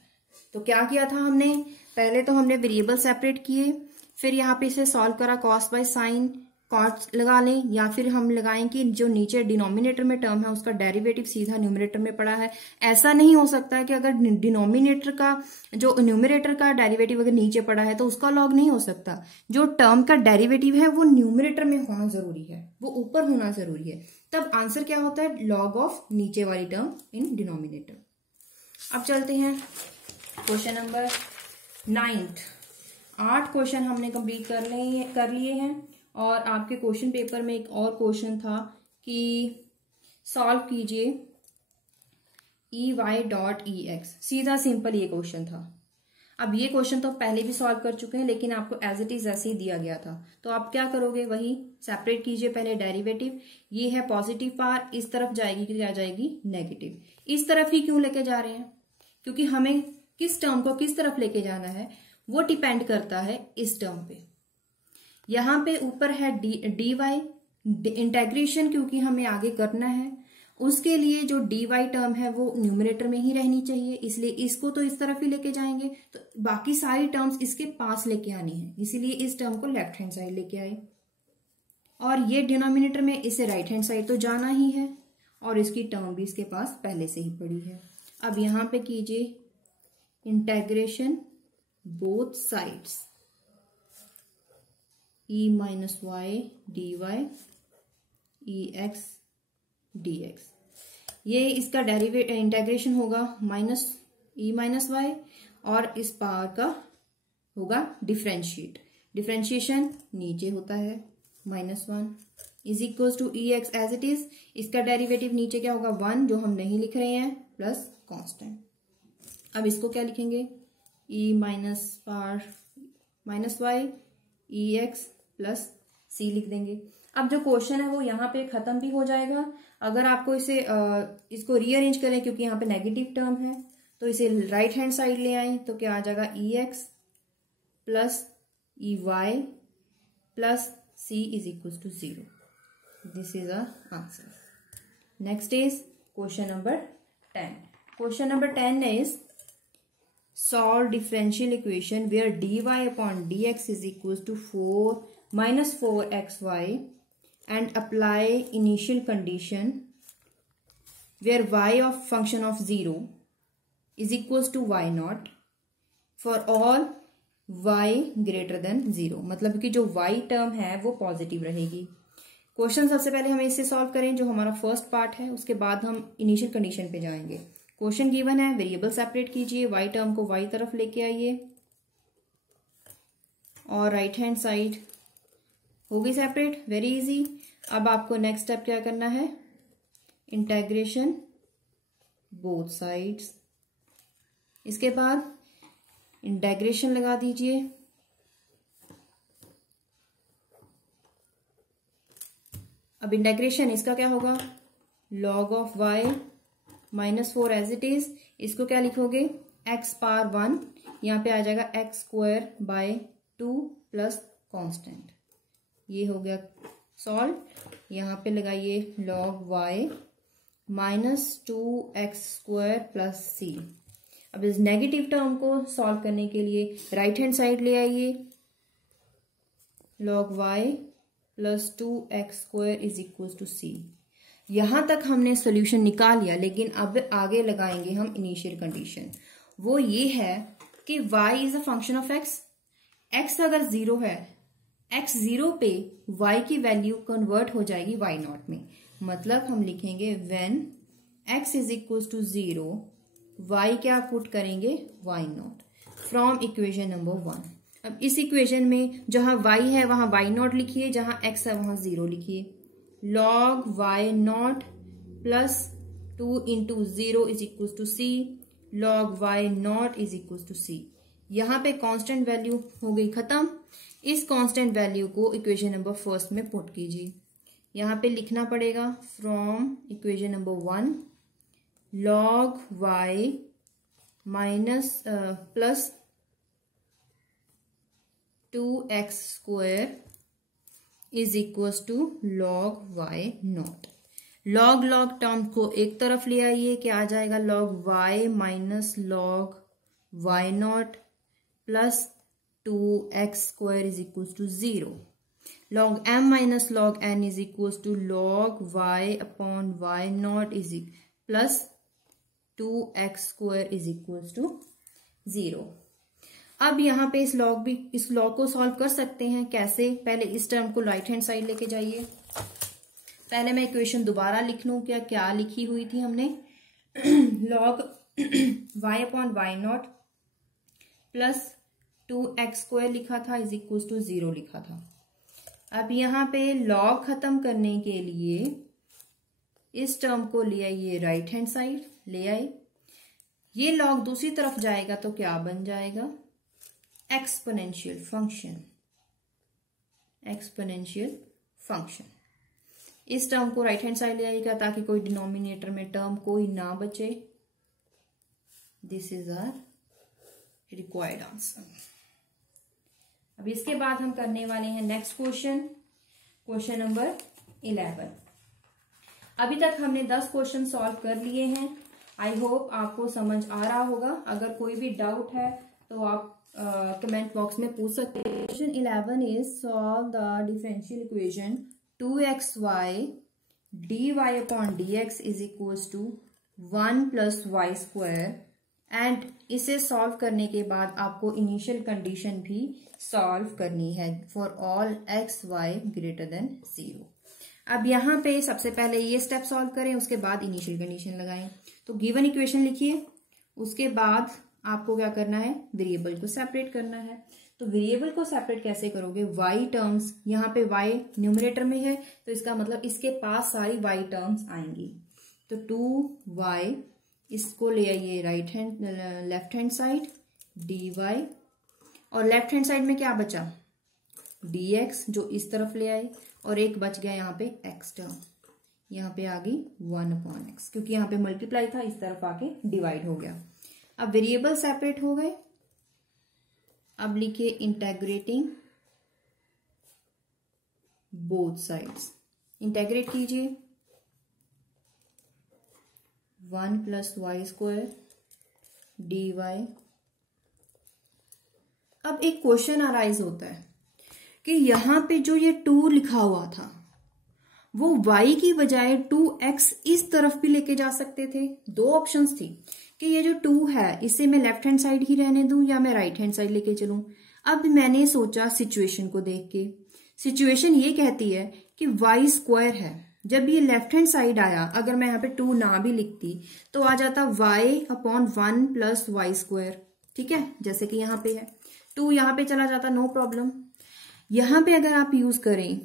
तो क्या किया था हमने, पहले तो हमने वेरिएबल सेपरेट किए, फिर यहाँ पे इसे सॉल्व करा, कॉस बाय साइन, कॉस लगा लें, या फिर हम लगाएं कि जो नीचे डिनोमिनेटर में टर्म है उसका डेरिवेटिव सीधा न्यूमरेटर में पड़ा है। ऐसा नहीं हो सकता है कि अगर डिनोमिनेटर का जो न्यूमरेटर का डेरिवेटिव अगर नीचे पड़ा है तो उसका लॉग नहीं हो सकता। जो टर्म का डेरिवेटिव है वो न्यूमरेटर में होना जरूरी है, वो ऊपर होना जरूरी है, तब आंसर क्या होता है, लॉग ऑफ नीचे वाली टर्म इन डिनोमिनेटर। अब चलते हैं क्वेश्चन नंबर 9। 8 क्वेश्चन हमने कंप्लीट कर लिए हैं, और आपके क्वेश्चन पेपर में एक और क्वेश्चन था कि सॉल्व कीजिए EY.EX, सीधा सिंपल ये क्वेश्चन था। अब ये क्वेश्चन तो पहले भी सॉल्व कर चुके हैं, लेकिन आपको एज इट इज ऐसे ही दिया गया था, तो आप क्या करोगे, वही सेपरेट कीजिए पहले डेरिवेटिव। ये है पॉजिटिव पावर, इस तरफ जाएगी, क्या जाएगी, नेगेटिव। इस तरफ ही क्यों लेके जा रहे हैं, क्योंकि हमें किस टर्म को किस तरफ लेके जाना है वो डिपेंड करता है इस टर्म पे। यहाँ पे ऊपर है dy, इंटेग्रेशन क्योंकि हमें आगे करना है, उसके लिए जो dy टर्म है वो न्यूमरेटर में ही रहनी चाहिए, इसलिए इसको तो इस तरफ ही लेके जाएंगे, तो बाकी सारी टर्म्स इसके पास लेके आनी है, इसीलिए इस टर्म को लेफ्ट हैंड साइड लेके आए। और ये डिनोमिनेटर में इसे राइट हैंड साइड तो जाना ही है और इसकी टर्म भी इसके पास पहले से ही पड़ी है। अब यहाँ पे कीजिए integration both sides e minus y d y e x d x. ये इसका डेरिवेटिव इंटेग्रेशन होगा माइनस ई माइनस वाई और इस पावर का होगा डिफरेंशिएशन नीचे होता है -1 is equal to e x as it is. इसका डेरिवेटिव नीचे क्या होगा 1 जो हम नहीं लिख रहे हैं प्लस कांस्टेंट। अब इसको क्या लिखेंगे E minus power minus Y e x plus सी लिख देंगे। अब जो क्वेश्चन है वो यहाँ पे खत्म भी हो जाएगा। अगर आपको इसे इसको रीअरेंज करें क्योंकि यहाँ पे नेगेटिव टर्म है तो इसे राइट हैंड साइड ले आए तो क्या आ जाएगा e x plus e y plus c is equal to 0। This is our answer. Next is question number 10। Question number 10 is solve differential equation where dy upon dx is equals to 4 minus 4xy and apply initial condition where y of function of 0 is equals to y naught for all y greater than 0। मतलब कि जो y term है वो positive रहेगी। Question सबसे पहले हमें इससे सॉल्व करें जो हमारा फर्स्ट पार्ट है, उसके बाद हम इनिशियल कंडीशन पे जाएंगे। क्वेश्चन गिवन है, वेरिएबल सेपरेट कीजिए, y टर्म को y तरफ लेके आइए और राइट हैंड साइड हो गई सेपरेट, वेरी इजी। अब आपको नेक्स्ट स्टेप क्या करना है, इंटेग्रेशन बोथ साइड्स। इसके बाद इंटेग्रेशन लगा दीजिए, अब इंटेग्रेशन इसका क्या होगा log of y -4 as it is. इसको क्या लिखोगे x पावर 1, यहाँ पे आ जाएगा x square by 2 plus constant. ये हो गया सॉल्व। यहाँ पे लगाइए log y -2x square plus c। अब इस नेगेटिव टर्म को सॉल्व करने के लिए राइट हैंड साइड ले आइए, log y +2x square is equal to c। यहां तक हमने सॉल्यूशन निकाल लिया, लेकिन अब आगे लगाएंगे हम इनिशियल कंडीशन। वो ये है कि y is a function of x। x अगर 0 है, x 0 पे y की वैल्यू कन्वर्ट हो जाएगी y नॉट में। मतलब हम लिखेंगे when x is equal to 0 y क्या पुट करेंगे y not from equation number 1। अब इस इक्वेशन में जहां y है वहां y नॉट लिखिए, जहां x है वहां 0 लिखिए। log y not plus 2 into 0 is equal to c, log y not is equal to c। यहाँ पे कांस्टेंट वैल्यू हो गई खत्म। इस कांस्टेंट वैल्यू को इक्वेशन नंबर फर्स्ट में पुट कीजिए। यहाँ पे लिखना पड़ेगा from equation number 1 log y minus plus 2x square is equal to log y not. log term को एक तरफ ले आइए, क्या आ जाएगा log y minus log y not plus 2x square is equal to 0। log m minus log n is equal to log y upon y not is plus 2x square is equal to 0। अब यहाँ पे इस log को solve कर सकते हैं कैसे। पहले इस टर्म को राइट हैंड साइड लेके जाइए। पहले मैं इक्वेशन दोबारा लिख लूं, क्या लिखी हुई थी हमने log y upon y not plus 2x square लिखा था इज इक्वल टू 0 लिखा था। अब यहाँ पे log खत्म करने के लिए इस टर्म को ले आइए राइट हैंड साइड, ले आए। ये log दूसरी तरफ जाएगा तो क्या बन जाएगा एक्सपोनेंशियल फंक्शन। इस टर्म को राइट हैंड साइड ले आइएगा ताकि कोई डिनोमिनेटर में टर्म कोई ना बचे। This is our required answer. अब इसके बाद हम करने वाले हैं नेक्स्ट क्वेश्चन नंबर 11। अभी तक हमने 10 क्वेश्चन सॉल्व कर लिए हैं। आई होप आपको समझ आ रहा होगा। अगर कोई भी डाउट है तो आप कमेंट बॉक्स में पूछ सकते हैं। Question 11 is solve the differential equation 2xy dy upon dx is equals to 1 plus y square. And इसे सॉल्व करने के बाद आपको इनिशियल कंडीशन भी सॉल्व करनी है for all x y greater than 0। अब यहाँ पे सबसे पहले ये स्टेप सॉल्व करें, उसके बाद इनिशियल कंडीशन लगाएं। तो गिवन इक्वेशन लिखिए, उसके बाद आपको क्या करना है, वेरिएबल को सेपरेट करना है। तो वेरिएबल को सेपरेट कैसे करोगे, y टर्म्स, यहाँ पे y न्यूमरेटर में है तो इसका मतलब इसके पास सारी y टर्म्स आएंगी। तो 2y, इसको ले आइए लेफ्ट हैंड साइड dy, और लेफ्ट हैंड साइड में क्या बचा, dx, जो इस तरफ ले आए, और एक बच गया यहाँ पे x टर्म, यहाँ पे आ गई 1/x, क्योंकि यहाँ पे मल्टीप्लाई था, इस तरफ आके डिवाइड हो गया। अब वेरिएबल सेपरेट हो गए। अब लिखिए इंटेग्रेटिंग बोथ साइड्स, इंटेग्रेट कीजिए 1 प्लस वाई स्क्वायर dy। अब एक क्वेश्चन अराइज होता है कि यहां पे जो ये 2 लिखा हुआ था वो y की बजाय 2x इस तरफ भी लेके जा सकते थे। दो ऑप्शंस थी कि ये जो 2 है इसे मैं लेफ्ट हैंड साइड ही रहने दूं या मैं राइट हैंड साइड लेके चलूं। अब मैंने सोचा सिचुएशन को देख के, सिचुएशन ये कहती है कि y स्क्वायर है, जब ये लेफ्ट हैंड साइड आया, अगर मैं यहाँ पे 2 ना भी लिखती तो आ जाता y upon 1 plus y square. ठीक है, जैसे कि यहाँ पे है 2, यहाँ पे चला जाता, नो प्रॉब्लम। यहाँ पे अगर आप यूज करें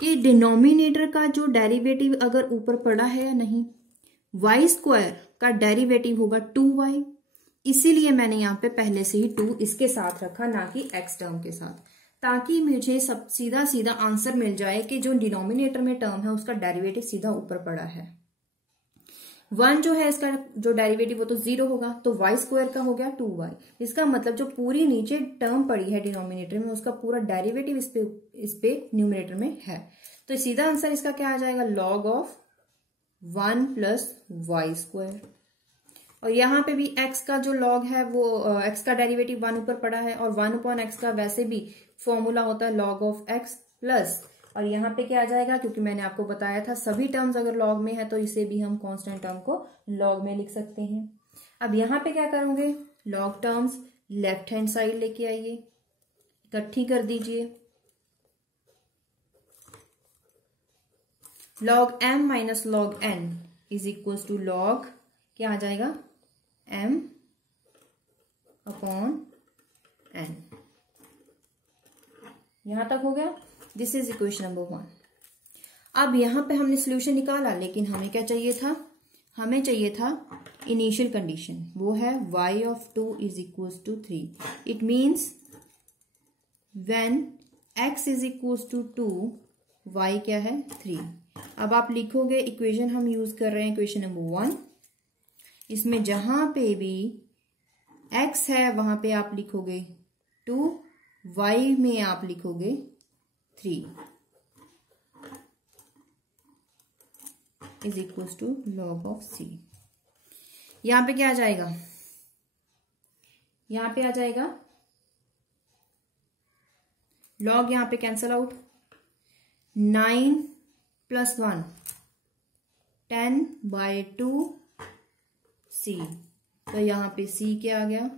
कि डिनोमिनेटर का जो डेरिवेटिव अगर ऊपर पड़ा है या नहीं, y स्क्वायर का डेरिवेटिव होगा 2y, इसीलिए मैंने यहाँ पे पहले से ही 2 इसके साथ रखा, ना कि x टर्म के साथ, ताकि मुझे सब सीधा सीधा आंसर मिल जाए कि जो डिनोमिनेटर में टर्म है उसका डेरिवेटिव सीधा ऊपर पड़ा है। 1 जो है इसका जो डेरिवेटिव वो तो 0 होगा, तो y स्क्वायर का हो गया 2y। इसका मतलब जो पूरी नीचे टर्म पड़ी है डिनोमिनेटर में उसका पूरा डेरिवेटिव इस पे न्यूमरेटर में है। तो सीधा आंसर इसका क्या आ जाएगा, log of 1 plus y square. और यहाँ पे भी x का जो log है वो x का डेरिवेटिव 1 ऊपर पड़ा है, और 1 अपॉन x का वैसे भी फॉर्मूला होता है log ऑफ x प्लस, और यहाँ पे क्या आ जाएगा, क्योंकि मैंने आपको बताया था सभी टर्म्स अगर लॉग में है तो इसे भी हम कांस्टेंट टर्म को लॉग में लिख सकते हैं। अब यहाँ पे क्या करोगे, log terms left hand side लेके आइए, इकट्ठी कर दीजिए। Log m minus log n is equal to log क्या आ जाएगा, m अपॉन n। यहां तक हो गया, दिस इज इक्वेशन नंबर 1। अब यहां पे हमने सोल्यूशन निकाला, लेकिन हमें क्या चाहिए था, हमें चाहिए था इनिशियल कंडीशन, वो है y of 2 is equal to 3। It means when x is equal to 2 y क्या है 3। अब आप लिखोगे, इक्वेशन हम यूज कर रहे हैं इक्वेशन नंबर 1, इसमें जहां पे भी x है वहां पे आप लिखोगे 2, y में आप लिखोगे 3 is equal to log of c। यहां पे क्या आ जाएगा, यहां पे आ जाएगा लॉग, यहां पे कैंसल आउट, 9 प्लस 1 10/2 c। तो यहां पे c क्या आ गया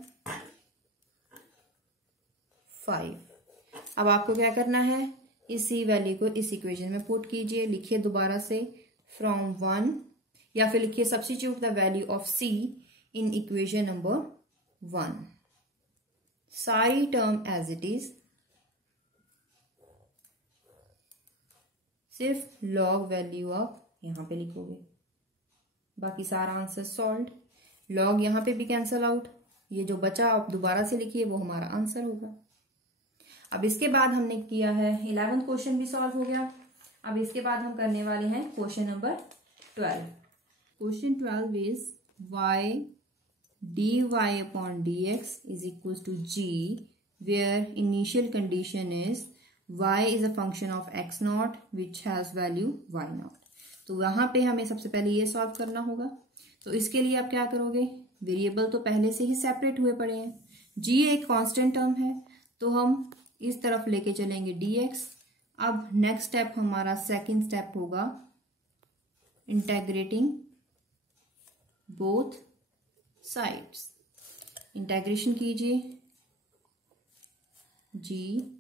5। अब आपको क्या करना है, इसी वैल्यू को इस इक्वेशन में पुट कीजिए। लिखिए दोबारा से फ्रॉम 1, या फिर लिखिए substitute the value of c in equation number 1, सारी टर्म एज इट इज, सिर्फ लॉग वैल्यू आप यहां पे लिखोगे, बाकी सारा आंसर सॉल्व। लॉग यहां पे भी कैंसल आउट, ये जो बचा आप दोबारा से लिखिए, वो हमारा आंसर होगा। अब इसके बाद हमने किया है 11th क्वेश्चन भी सॉल्व हो गया। अब इसके बाद हम करने वाले हैं question number 12। Question 12 is y dy upon dx is equal to g, where initial condition is y is a function of x naught which has value y naught. तो वहां पे हमें सबसे पहले ये सॉल्व करना होगा। तो इसके लिए आप क्या करोगे, वेरिएबल तो पहले से ही सेपरेट हुए पड़े हैं, g एक कांस्टेंट टर्म है तो हम इस तरफ लेके चलेंगे dx, अब नेक्स्ट स्टेप हमारा सेकंड स्टेप होगा इंटेग्रेटिंग बोथ साइड्स। इंटेग्रेशन कीजिए जी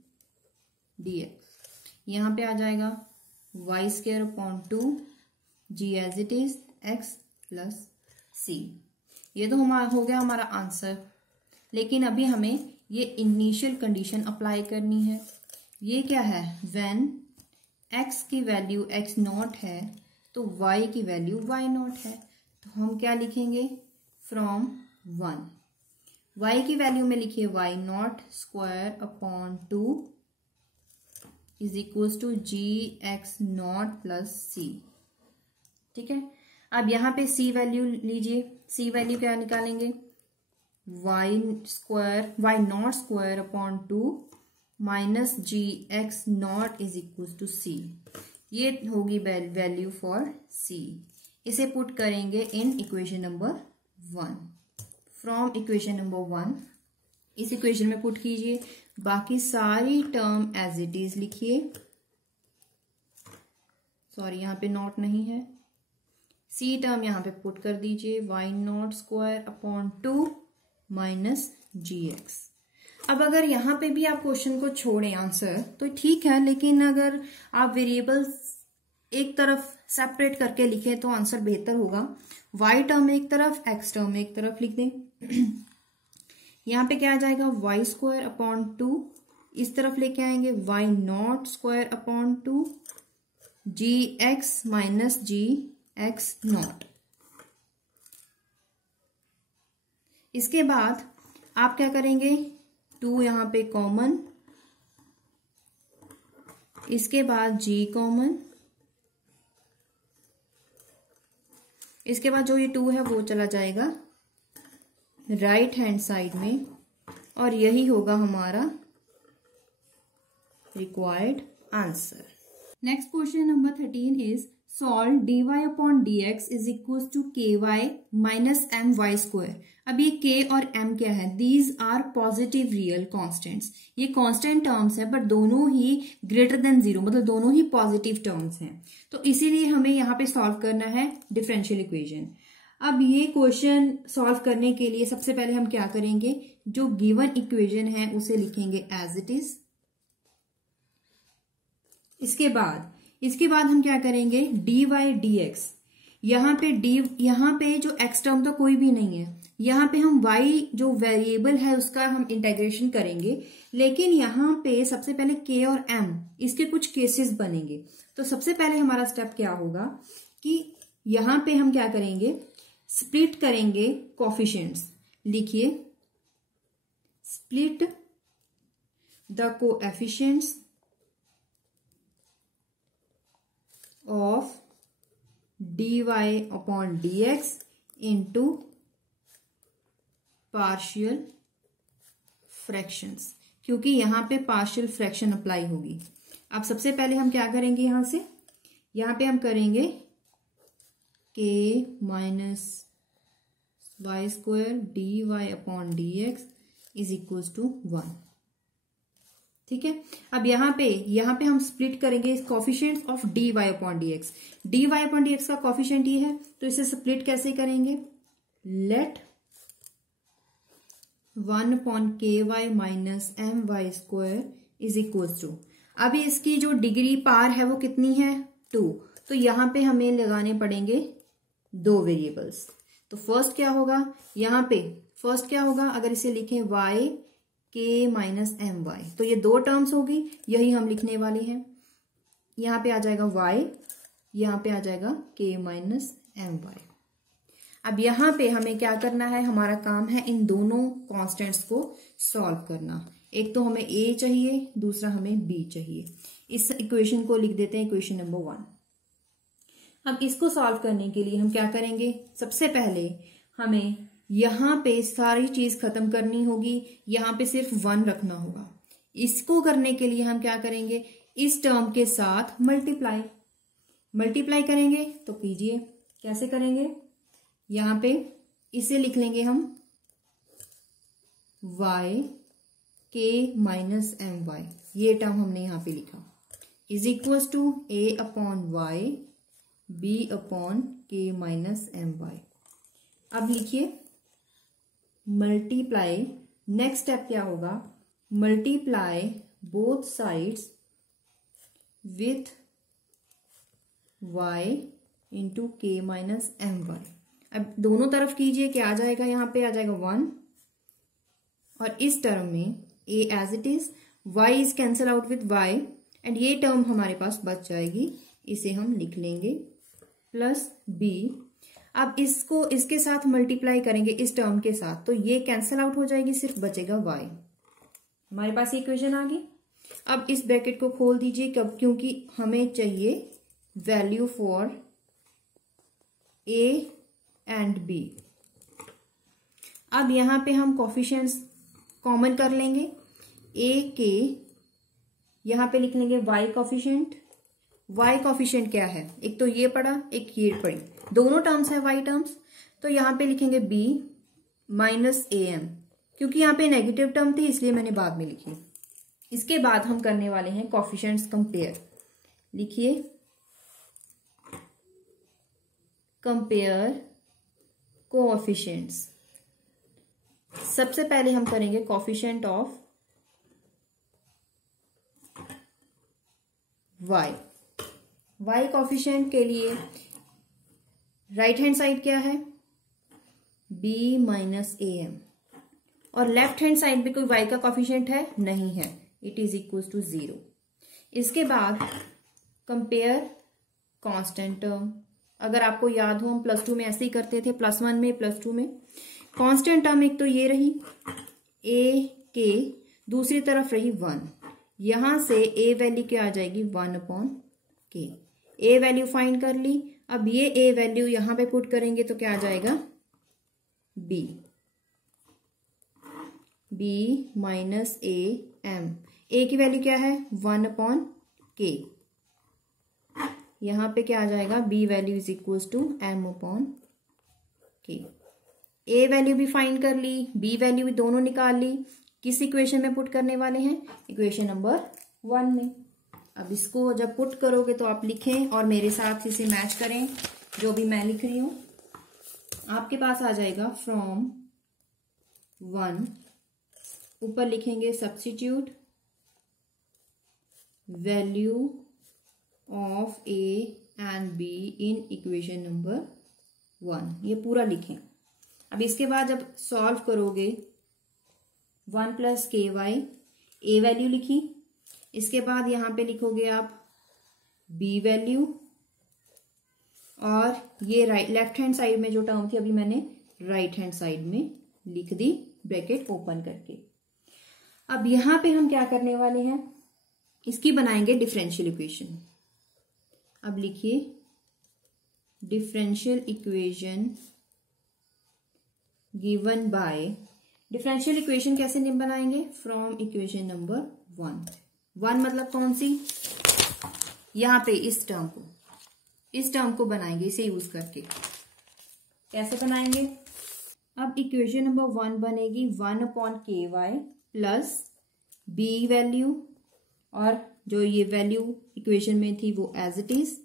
डी एक्स, यहां पे आ जाएगा y square upon 2 g as it is x plus c. ये तो हमारा हो गया हमारा आंसर, लेकिन अभी हमें ये इनिशियल कंडीशन अप्लाई करनी है। ये क्या है, व्हेन x की वैल्यू x नॉट है तो y की वैल्यू y नॉट है, तो हम क्या लिखेंगे, फ्रॉम 1 y की वैल्यू में लिखिए y naught square upon 2 is equals to g x naught plus c. ठीक है, अब यहाँ पे c वैल्यू लीजिए, c वैल्यू क्या निकालेंगे, y naught square upon 2 minus g x naught is equal to c. ये होगी वैल्यू फॉर c। इसे पुट करेंगे in equation number 1, from equation number 1 इस इक्वेशन में पुट कीजिए, बाकी सारी टर्म एज इट इज लिखिए, सॉरी यहाँ पे नॉट नहीं है, सी टर्म यहाँ पे पुट कर दीजिए, y naught square upon 2 minus g x. अब अगर यहाँ पे भी आप क्वेश्चन को छोड़ें आंसर तो ठीक है, लेकिन अगर आप वेरिएबल्स एक तरफ सेपरेट करके लिखें तो आंसर बेहतर होगा। वाई टर्म एक तरफ, एक्स टर्म एक तरफ लिख दें। यहाँ पे क्या आ जाएगा, वाई स्क्वायर अपॉन 2, इस तरफ लेके आएंगे y naught square upon 2 g x minus g x naught. इसके बाद आप क्या करेंगे, 2 यहाँ पे कॉमन, इसके बाद g कॉमन, इसके बाद जो ये 2 है वो चला जाएगा राइट हैंड साइड में, और यही होगा हमारा required answer. Next question number 13 is solve dy upon dx is equal to ky minus m y square. अब ये k और m क्या है, these are positive real constants. ये कांस्टेंट टर्म्स है बट दोनों ही ग्रेटर देन 0, मतलब दोनों ही पॉजिटिव टर्म्स हैं, तो इसीलिए हमें यहाँ पे सॉल्व करना है डिफरेंशियल इक्वेशन। अब ये क्वेश्चन सॉल्व करने के लिए सबसे पहले हम क्या करेंगे, जो गिवन इक्वेशन है उसे लिखेंगे एज इट इज। इसके बाद हम क्या करेंगे, dy dx, यहाँ पे जो x टर्म तो कोई भी नहीं है, यहाँ पे हम y जो वेरिएबल है उसका हम इंटीग्रेशन करेंगे, लेकिन यहाँ पे सबसे पहले k और m इसके कुछ केसेस बनेंगे। तो सबसे पहले हमारा स्टेप क्या होगा कि यहाँ पे हम क्या करेंगे, स्प्लिट करेंगे कोफिशिएंट्स। लिखिए split the coefficients of dy upon dx into partial fractions, क्योंकि यहाँ पे पार्शियल फ्रैक्शन अप्लाई होगी। अब सबसे पहले हम क्या करेंगे, यहाँ पे हम करेंगे k minus y square d y upon d x is equals to 1। ठीक है, अब यहाँ पे हम स्प्लिट करेंगे coefficients of d y upon d x. D y upon d x का कोफिशिएंट ये है, तो इसे स्प्लिट कैसे करेंगे, let 1 upon k y minus m y square is equals to, अभी इसकी जो डिग्री पार है वो कितनी है, 2, तो यहाँ पे हमें लगाने पड़ेंगे 2 वेरिएबल्स। तो फर्स्ट क्या होगा, अगर इसे लिखें y k minus m y, तो ये 2 टर्म्स होगी, यही हम लिखने वाले हैं। यहाँ पे आ जाएगा y, यहाँ पे आ जाएगा k माइनस एम वाई। अब यहाँ पे हमें क्या करना है, हमारा काम है इन दोनों कॉन्स्टेंट्स को सॉल्व करना। एक तो हमें a चाहिए, दूसरा हमें b चाहिए। इस इक्वेशन को लिख देते हैं इक्वेशन नंबर 1। अब इसको सॉल्व करने के लिए हम क्या करेंगे, सबसे पहले हमें यहाँ पे सारी चीज खत्म करनी होगी, यहाँ पे सिर्फ 1 रखना होगा। इसको करने के लिए हम क्या करेंगे, इस टर्म के साथ मल्टीप्लाई करेंगे। तो कीजिए, कैसे करेंगे, यहाँ पे इसे लिख लेंगे हम y k minus m y, ये टर्म हमने यहाँ पे लिखा। Is equal to a upon y b upon k minus m y. अब लिखिए मल्टीप्लाई, नेक्स्ट स्टेप क्या होगा, multiply both sides with y into k minus m y. अब दोनों तरफ कीजिए, क्या आ जाएगा, यहाँ पे आ जाएगा 1 और इस टर्म में a as it is, y is cancel out with y and ये टर्म हमारे पास बच जाएगी, इसे हम लिख लेंगे प्लस b। अब इसको इसके साथ मल्टीप्लाई करेंगे इस टर्म के साथ, तो ये कैंसल आउट हो जाएगी, सिर्फ बचेगा y। हमारे पास ये इक्वेशन आ गई। अब इस ब्रैकेट को खोल दीजिए, कब, क्योंकि हमें चाहिए value for a and b। अब यहां पे हम कोफिशिएंट्स कॉमन कर लेंगे, a के यहां पे लिख लेंगे y कोफिशिएंट। y कोफिशिएंट क्या है, एक तो ये पढ़ा, एक ये पढ़ी, दोनों टर्म्स है y टर्म्स, तो यहां पे लिखेंगे b माइनस am, क्योंकि यहां पे नेगेटिव टर्म थी इसलिए मैंने बाद में लिखी। इसके बाद हम करने वाले हैं कोफिशिएंट्स कंपेयर। लिखिए कंपेयर कोएफिशिएंट्स। सबसे पहले हम करेंगे coefficient of y। y coefficient के लिए राइट हैंड साइड क्या है, b माइनस am, और लेफ्ट हैंड साइड पे कोई y का कोएफिशिएंट है, नहीं है, इट इज इक्वल टू 0। इसके बाद कंपेयर कांस्टेंट टर्म। अगर आपको याद हो हम +2 में ऐसे ही करते थे, +1 में +2 में। कांस्टेंट टर्म एक तो ये रही a के, दूसरी तरफ रही 1, यहां से a वैल्यू क्या आ जाएगी 1 upon k। a value find कर ली। अब ये a वैल्यू यहां पे पुट करेंगे तो क्या आ जाएगा b minus a m। a की वैल्यू क्या है 1 अपॉन k, यहां पे क्या आ जाएगा b value is equal to m upon k। a value भी फाइंड कर ली, b वैल्यू भी दोनों निकाल ली। किस इक्वेशन में पुट करने वाले हैं, इक्वेशन नंबर 1 में। अब इसको जब पुट करोगे तो आप लिखें और मेरे साथ इसे मैच करें, जो भी मैं लिख रही हूं। आपके पास आ जाएगा फ्रॉम 1, ऊपर लिखेंगे substitute value of a and b in equation number 1, ये पूरा लिखें। अब इसके बाद जब सॉल्व करोगे 1 प्लस के वाई, a वैल्यू लिखी, इसके बाद यहां पे लिखोगे आप b वैल्यू, और ये लेफ्ट हैंड साइड में जो टर्म थी अभी मैंने राइट हैंड साइड में लिख दी, ब्रैकेट ओपन करके। अब यहां पे हम क्या करने वाले हैं, इसकी बनाएंगे डिफरेंशियल इक्वेशन। अब लिखिए differential equation given by, differential equation कैसे बनाएंगे, फ्रॉम इक्वेशन नंबर 1 मतलब कौन सी, यहां पे इस टर्म को बनाएंगे, इसे यूज करके। कैसे बनाएंगे, अब इक्वेशन नंबर 1 बनेगी 1 upon k Y plus b value, और जो ये वैल्यू इक्वेशन में थी वो एज इट इज,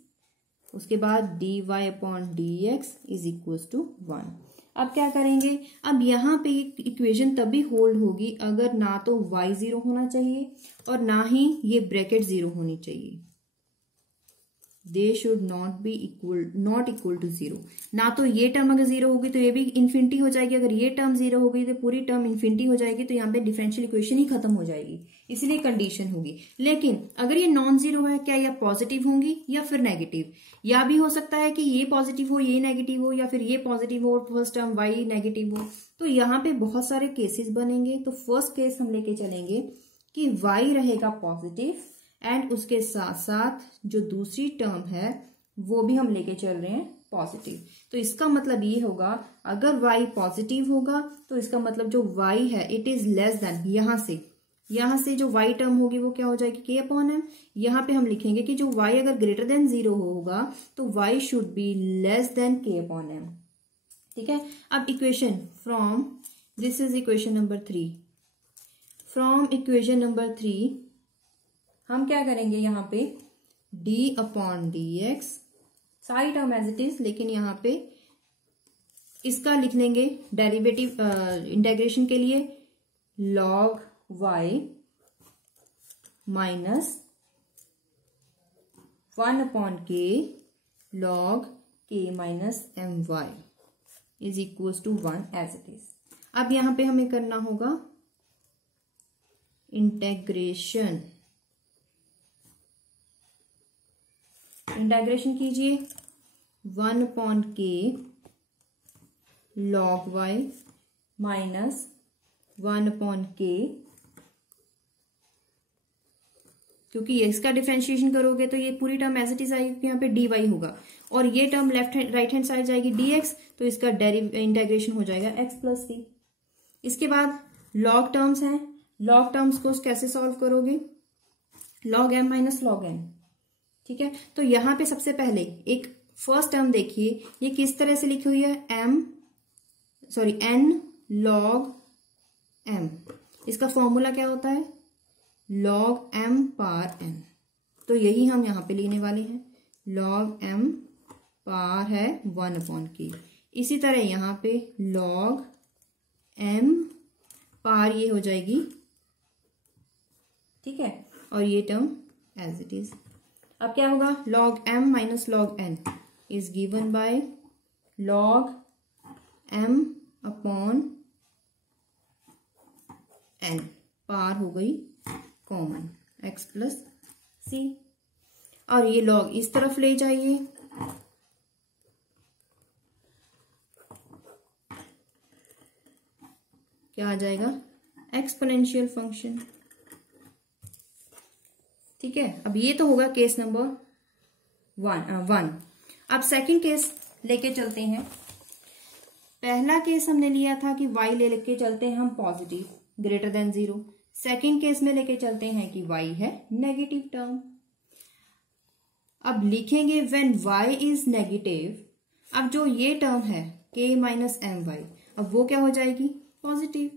उसके बाद dy upon dx is equal to 1। अब क्या करेंगे, अब यहाँ पे इक्वेशन तभी होल्ड होगी अगर ना तो y 0 होना चाहिए और ना ही ये ब्रैकेट 0 होनी चाहिए। They should not equal to 0। ना तो ये टर्म अगर 0 होगी तो ये भी इन्फिनिटी हो जाएगी, अगर ये टर्म 0 होगी तो पूरी टर्म इन्फिनिटी हो जाएगी, तो यहाँ पे डिफरेंशियल इक्वेशन ही खत्म हो जाएगी, इसलिए कंडीशन होगी। लेकिन अगर ये नॉन जीरो है, क्या यह पॉजिटिव होंगी या फिर नेगेटिव, या भी हो सकता है कि ये पॉजिटिव हो ये नेगेटिव हो, या फिर ये पॉजिटिव हो और फर्स्ट टर्म y नेगेटिव हो, तो यहाँ पे बहुत सारे केसेस बनेंगे। तो फर्स्ट केस हम लेके चलेंगे कि y रहेगा पॉजिटिव एंड उसके साथ साथ जो दूसरी टर्म है वो भी हम लेके चल रहे हैं पॉजिटिव। तो इसका मतलब ये होगा, अगर y पॉजिटिव होगा तो इसका मतलब जो y है इट इज लेस देन, यहां से जो y टर्म होगी वो क्या हो जाएगी k अपॉन m। यहां पे हम लिखेंगे कि जो y अगर ग्रेटर देन 0 होगा तो y should be less than k upon m। ठीक है, अब equation from, this is equation number 3, from equation number 3 हम क्या करेंगे, यहाँ पे डी अपॉन डी एक्स, सारी टर्म एज इट इज, लेकिन यहाँ पे इसका लिख लेंगे डेरिवेटिव इंटीग्रेशन के लिए log y minus 1 upon k log k minus m y is equal to 1 as it is. अब यहां पे हमें करना होगा इंटेग्रेशन। इंटेग्रेशन कीजिए 1 upon k log y minus 1 upon के, क्योंकि इसका डिफरेंशिएशन करोगे तो ये पूरी टर्म एज इट इज आएगी, यहाँ पे डी वाई होगा, और ये term left hand right hand side जाएगी डी एक्स, तो इसका इंटेग्रेशन हो जाएगा एक्स प्लस सी। इसके बाद लॉग टर्म्स हैं, लॉग टर्म्स को कैसे सॉल्व करोगे, log m minus log n, ठीक है। तो यहाँ पे सबसे पहले एक फर्स्ट टर्म देखिए, ये किस तरह से लिखी हुई है, एन लॉग एम, इसका फॉर्मूला क्या होता है, लॉग एम पार एन, तो यही हम यहाँ पे लेने वाले हैं, लॉग एम पार है 1 अपॉन के। इसी तरह यहाँ पे लॉग एम पार ये हो जाएगी, ठीक है, और ये टर्म एज इट इज। अब क्या होगा, log m minus log n is given by log m upon n, पार हो गई कॉमन एक्स प्लस सी, और ये लॉग इस तरफ ले जाइए, क्या आ जाएगा, एक्सपोनेंशियल फंक्शन, ठीक है। अब ये तो होगा केस नंबर वन। अब सेकंड केस लेके चलते हैं। पहला केस हमने लिया था कि y लेके चलते हैं हम positive greater than 0, second case में लेके चलते हैं कि y है नेगेटिव टर्म। अब लिखेंगे व्हेन y इज नेगेटिव, अब जो ये टर्म है k माइनस एम वाई, अब वो क्या हो जाएगी, positive,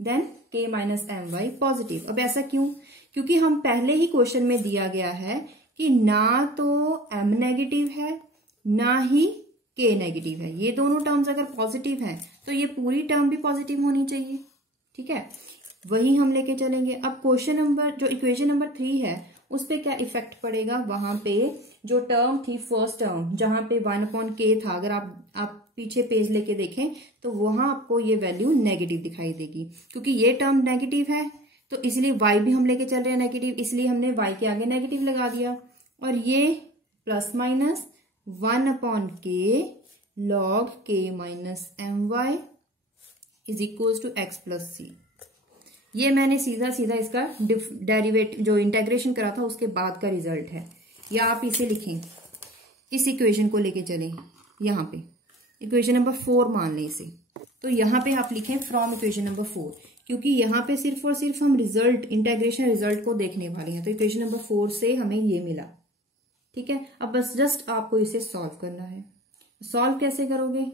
then k minus m y positive. अब ऐसा क्यों, क्योंकि हम पहले ही क्वेश्चन में दिया गया है कि ना तो m नेगेटिव है ना ही k नेगेटिव है, ये दोनों टर्म्स अगर पॉजिटिव हैं तो ये पूरी टर्म भी पॉजिटिव होनी चाहिए, ठीक है, वही हम लेके चलेंगे। अब क्वेश्चन नंबर जो इक्वेशन नंबर 3 है उस पे क्या इफेक्ट पड़ेगा, वहां पे जो टर्म थी फर्स्ट टर्म जहां पे 1 अपॉन के था, अगर आप पीछे पेज लेके देखें तो वहां आपको ये वैल्यू नेगेटिव दिखाई देगी, क्योंकि ये टर्म नेगेटिव है तो इसलिए y भी हम लेके चल रहे हैं नेगेटिव, इसलिए हमने y के आगे नेगेटिव लगा दिया, और ये plus minus 1 upon k log k minus m y is equal to x plus c. ये मैंने सीधा सीधा इसका डेरिवेट जो इंटेग्रेशन करा था उसके बाद का रिजल्ट है, या आप इसे लिखें, इस इक्वेशन को लेके चलें, यहाँ पे इक्वेशन नंबर 4 मान लें इसे, तो यहाँ पे आप लिखें फ्रॉम इक्वेशन नंबर 4, क्योंकि यहाँ पे सिर्फ और सिर्फ हम रिजल्ट इंटेग्रेशन रिजल्ट को देखने वाले हैं, तो इक्वेशन नंबर 4 से हमें ये मिला, ठीक है। अब बस जस्ट आपको इसे सॉल्व करना है। सॉल्व कैसे करोगे,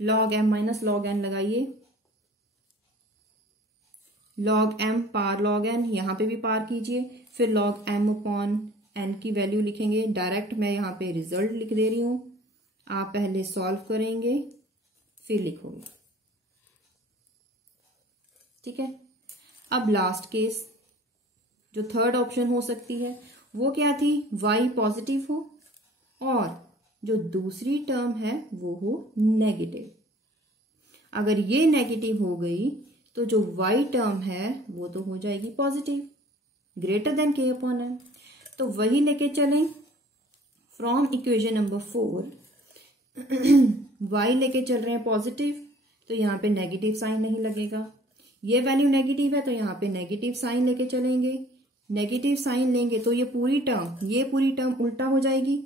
log m minus log n लगाइए, लॉग एम पार लॉग एन, यहाँ पे भी पार कीजिए, फिर लॉग एम अपॉन एन की वैल्यू लिखेंगे, डायरेक्ट मैं यहाँ पे रिजल्ट लिख दे रही हूँ, आप पहले सॉल्व करेंगे फिर लिखोगे, ठीक है। अब लास्ट केस जो थर्ड ऑप्शन हो सकती है वो क्या थी, y पॉजिटिव हो और जो दूसरी टर्म है वो हो नेगेटिव। अगर ये नेगेटिव हो गई तो जो y टर्म है वो तो हो जाएगी positive greater than k upon m, तो वही लेके चलें फ्रॉम इक्वेशन नंबर 4 y लेके चल रहे हैं पॉजिटिव, तो यहाँ पे नेगेटिव साइन नहीं लगेगा, ये वैल्यू नेगेटिव है तो यहाँ पे नेगेटिव साइन लेके चलेंगे, नेगेटिव साइन लेंगे तो ये पूरी टर्म उल्टा हो जाएगी,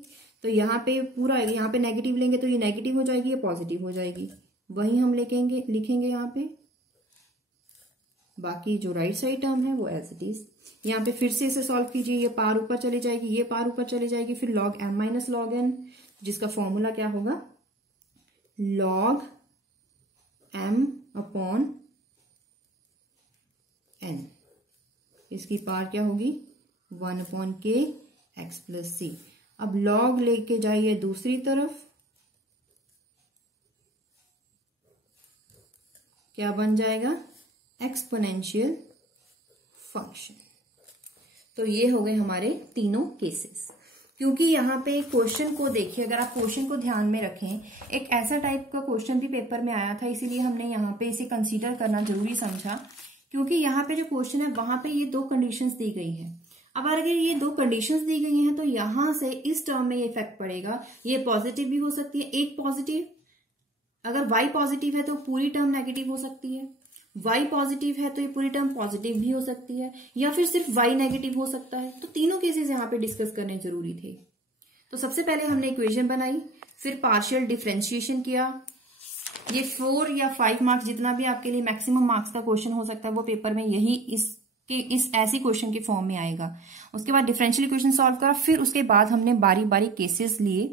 तो यहाँ पे पूरा, यहाँ पे नेगेटिव लेंगे तो ये नेगेटिव हो जाएगी, ये पॉजिटिव हो जाएगी, वही हम लिखेंगे यहाँ पे, बाकी जो राइट साइड टर्म है वो एज इट इज। यहाँ पे फिर से इसे सॉल्व कीजिए, ये पार ऊपर चली जाएगी, ये पार ऊपर चली जाएगी, फिर log m minus log n, जिसका फॉर्मूला क्या होगा, लॉग एम अपॉन एन, इसकी पार क्या होगी 1 अपॉन के x प्लस सी। अब log लेके जाइए दूसरी तरफ, क्या बन जाएगा, एक्सपोनेंशियल फंक्शन। तो ये हो गए हमारे तीनों केसेस। क्योंकि यहाँ पे क्वेश्चन को देखिए, अगर आप क्वेश्चन को ध्यान में रखें, एक ऐसा टाइप का क्वेश्चन भी पेपर में आया था, इसीलिए हमने यहाँ पे इसे कंसीडर करना जरूरी समझा। क्योंकि यहाँ पे जो क्वेश्चन है वहां पे ये दो कंडीशंस दी गई हैं। अब अगर ये दो कंडीशंस दी गई हैं तो यहां से इस टर्म में ये इफेक्ट पड़ेगा। ये पॉजिटिव भी हो सकती है, एक पॉजिटिव, अगर y पॉजिटिव है तो पूरी टर्म नेगेटिव हो सकती है, y पॉजिटिव है तो ये पूरी टर्म पॉजिटिव भी हो सकती है, या फिर सिर्फ y नेगेटिव हो सकता है। तो तीनों केसेस यहाँ पे डिस्कस करने जरूरी थे। तो सबसे पहले हमने इक्वेशन बनाई, फिर पार्शियल डिफरेंशिएशन किया। ये 4 या 5 मार्क्स जितना भी आपके लिए मैक्सिमम मार्क्स का क्वेश्चन हो सकता है वो पेपर में यही इस ऐसी क्वेश्चन के फॉर्म में आएगा। उसके बाद डिफरेंशियल इक्वेशन सॉल्व करा, फिर उसके बाद हमने बारी बारी केसेस लिए।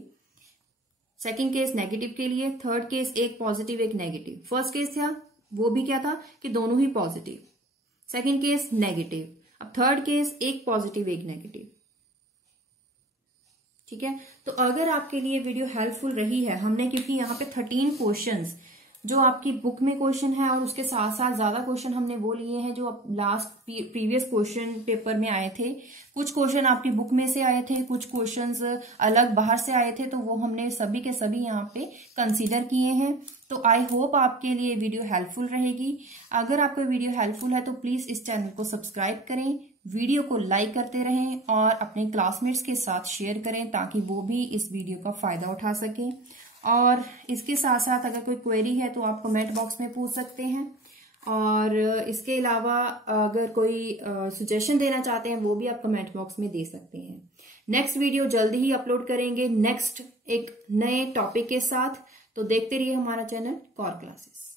सेकंड केस नेगेटिव के लिए, थर्ड केस एक पॉजिटिव एक नेगेटिव। फर्स्ट केस था वो भी क्या था कि दोनों ही पॉजिटिव, सेकंड केस नेगेटिव। अब थर्ड केस एक पॉजिटिव एक नेगेटिव। ठीक है, तो अगर आपके लिए वीडियो हेल्पफुल रही है, हमने क्योंकि यहाँ पे 13 क्वेश्चंस जो आपकी बुक में क्वेश्चन है और उसके साथ साथ ज्यादा क्वेश्चन हमने वो लिए हैं जो लास्ट प्रीवियस क्वेश्चन पेपर में आए थे। कुछ क्वेश्चन आपकी बुक में से आए थे, कुछ क्वेश्चंस अलग बाहर से आए थे, तो वो हमने सभी के सभी यहाँ पे कंसीडर किए हैं। तो आई होप आपके लिए वीडियो हेल्पफुल रहेगी। अगर आपको वीडियो हेल्पफुल है तो प्लीज इस चैनल को सब्सक्राइब करें, वीडियो को लाइक करते रहें और अपने क्लासमेट्स के साथ शेयर करें ताकि वो भी इस वीडियो का फायदा उठा सकें। और इसके साथ साथ अगर कोई क्वेरी है तो आप कमेंट बॉक्स में पूछ सकते हैं। और इसके अलावा अगर कोई सजेशन देना चाहते हैं वो भी आप कमेंट बॉक्स में दे सकते हैं। नेक्स्ट वीडियो जल्दी ही अपलोड करेंगे नेक्स्ट एक नए टॉपिक के साथ। तो देखते रहिए हमारा चैनल कोर क्लासेस।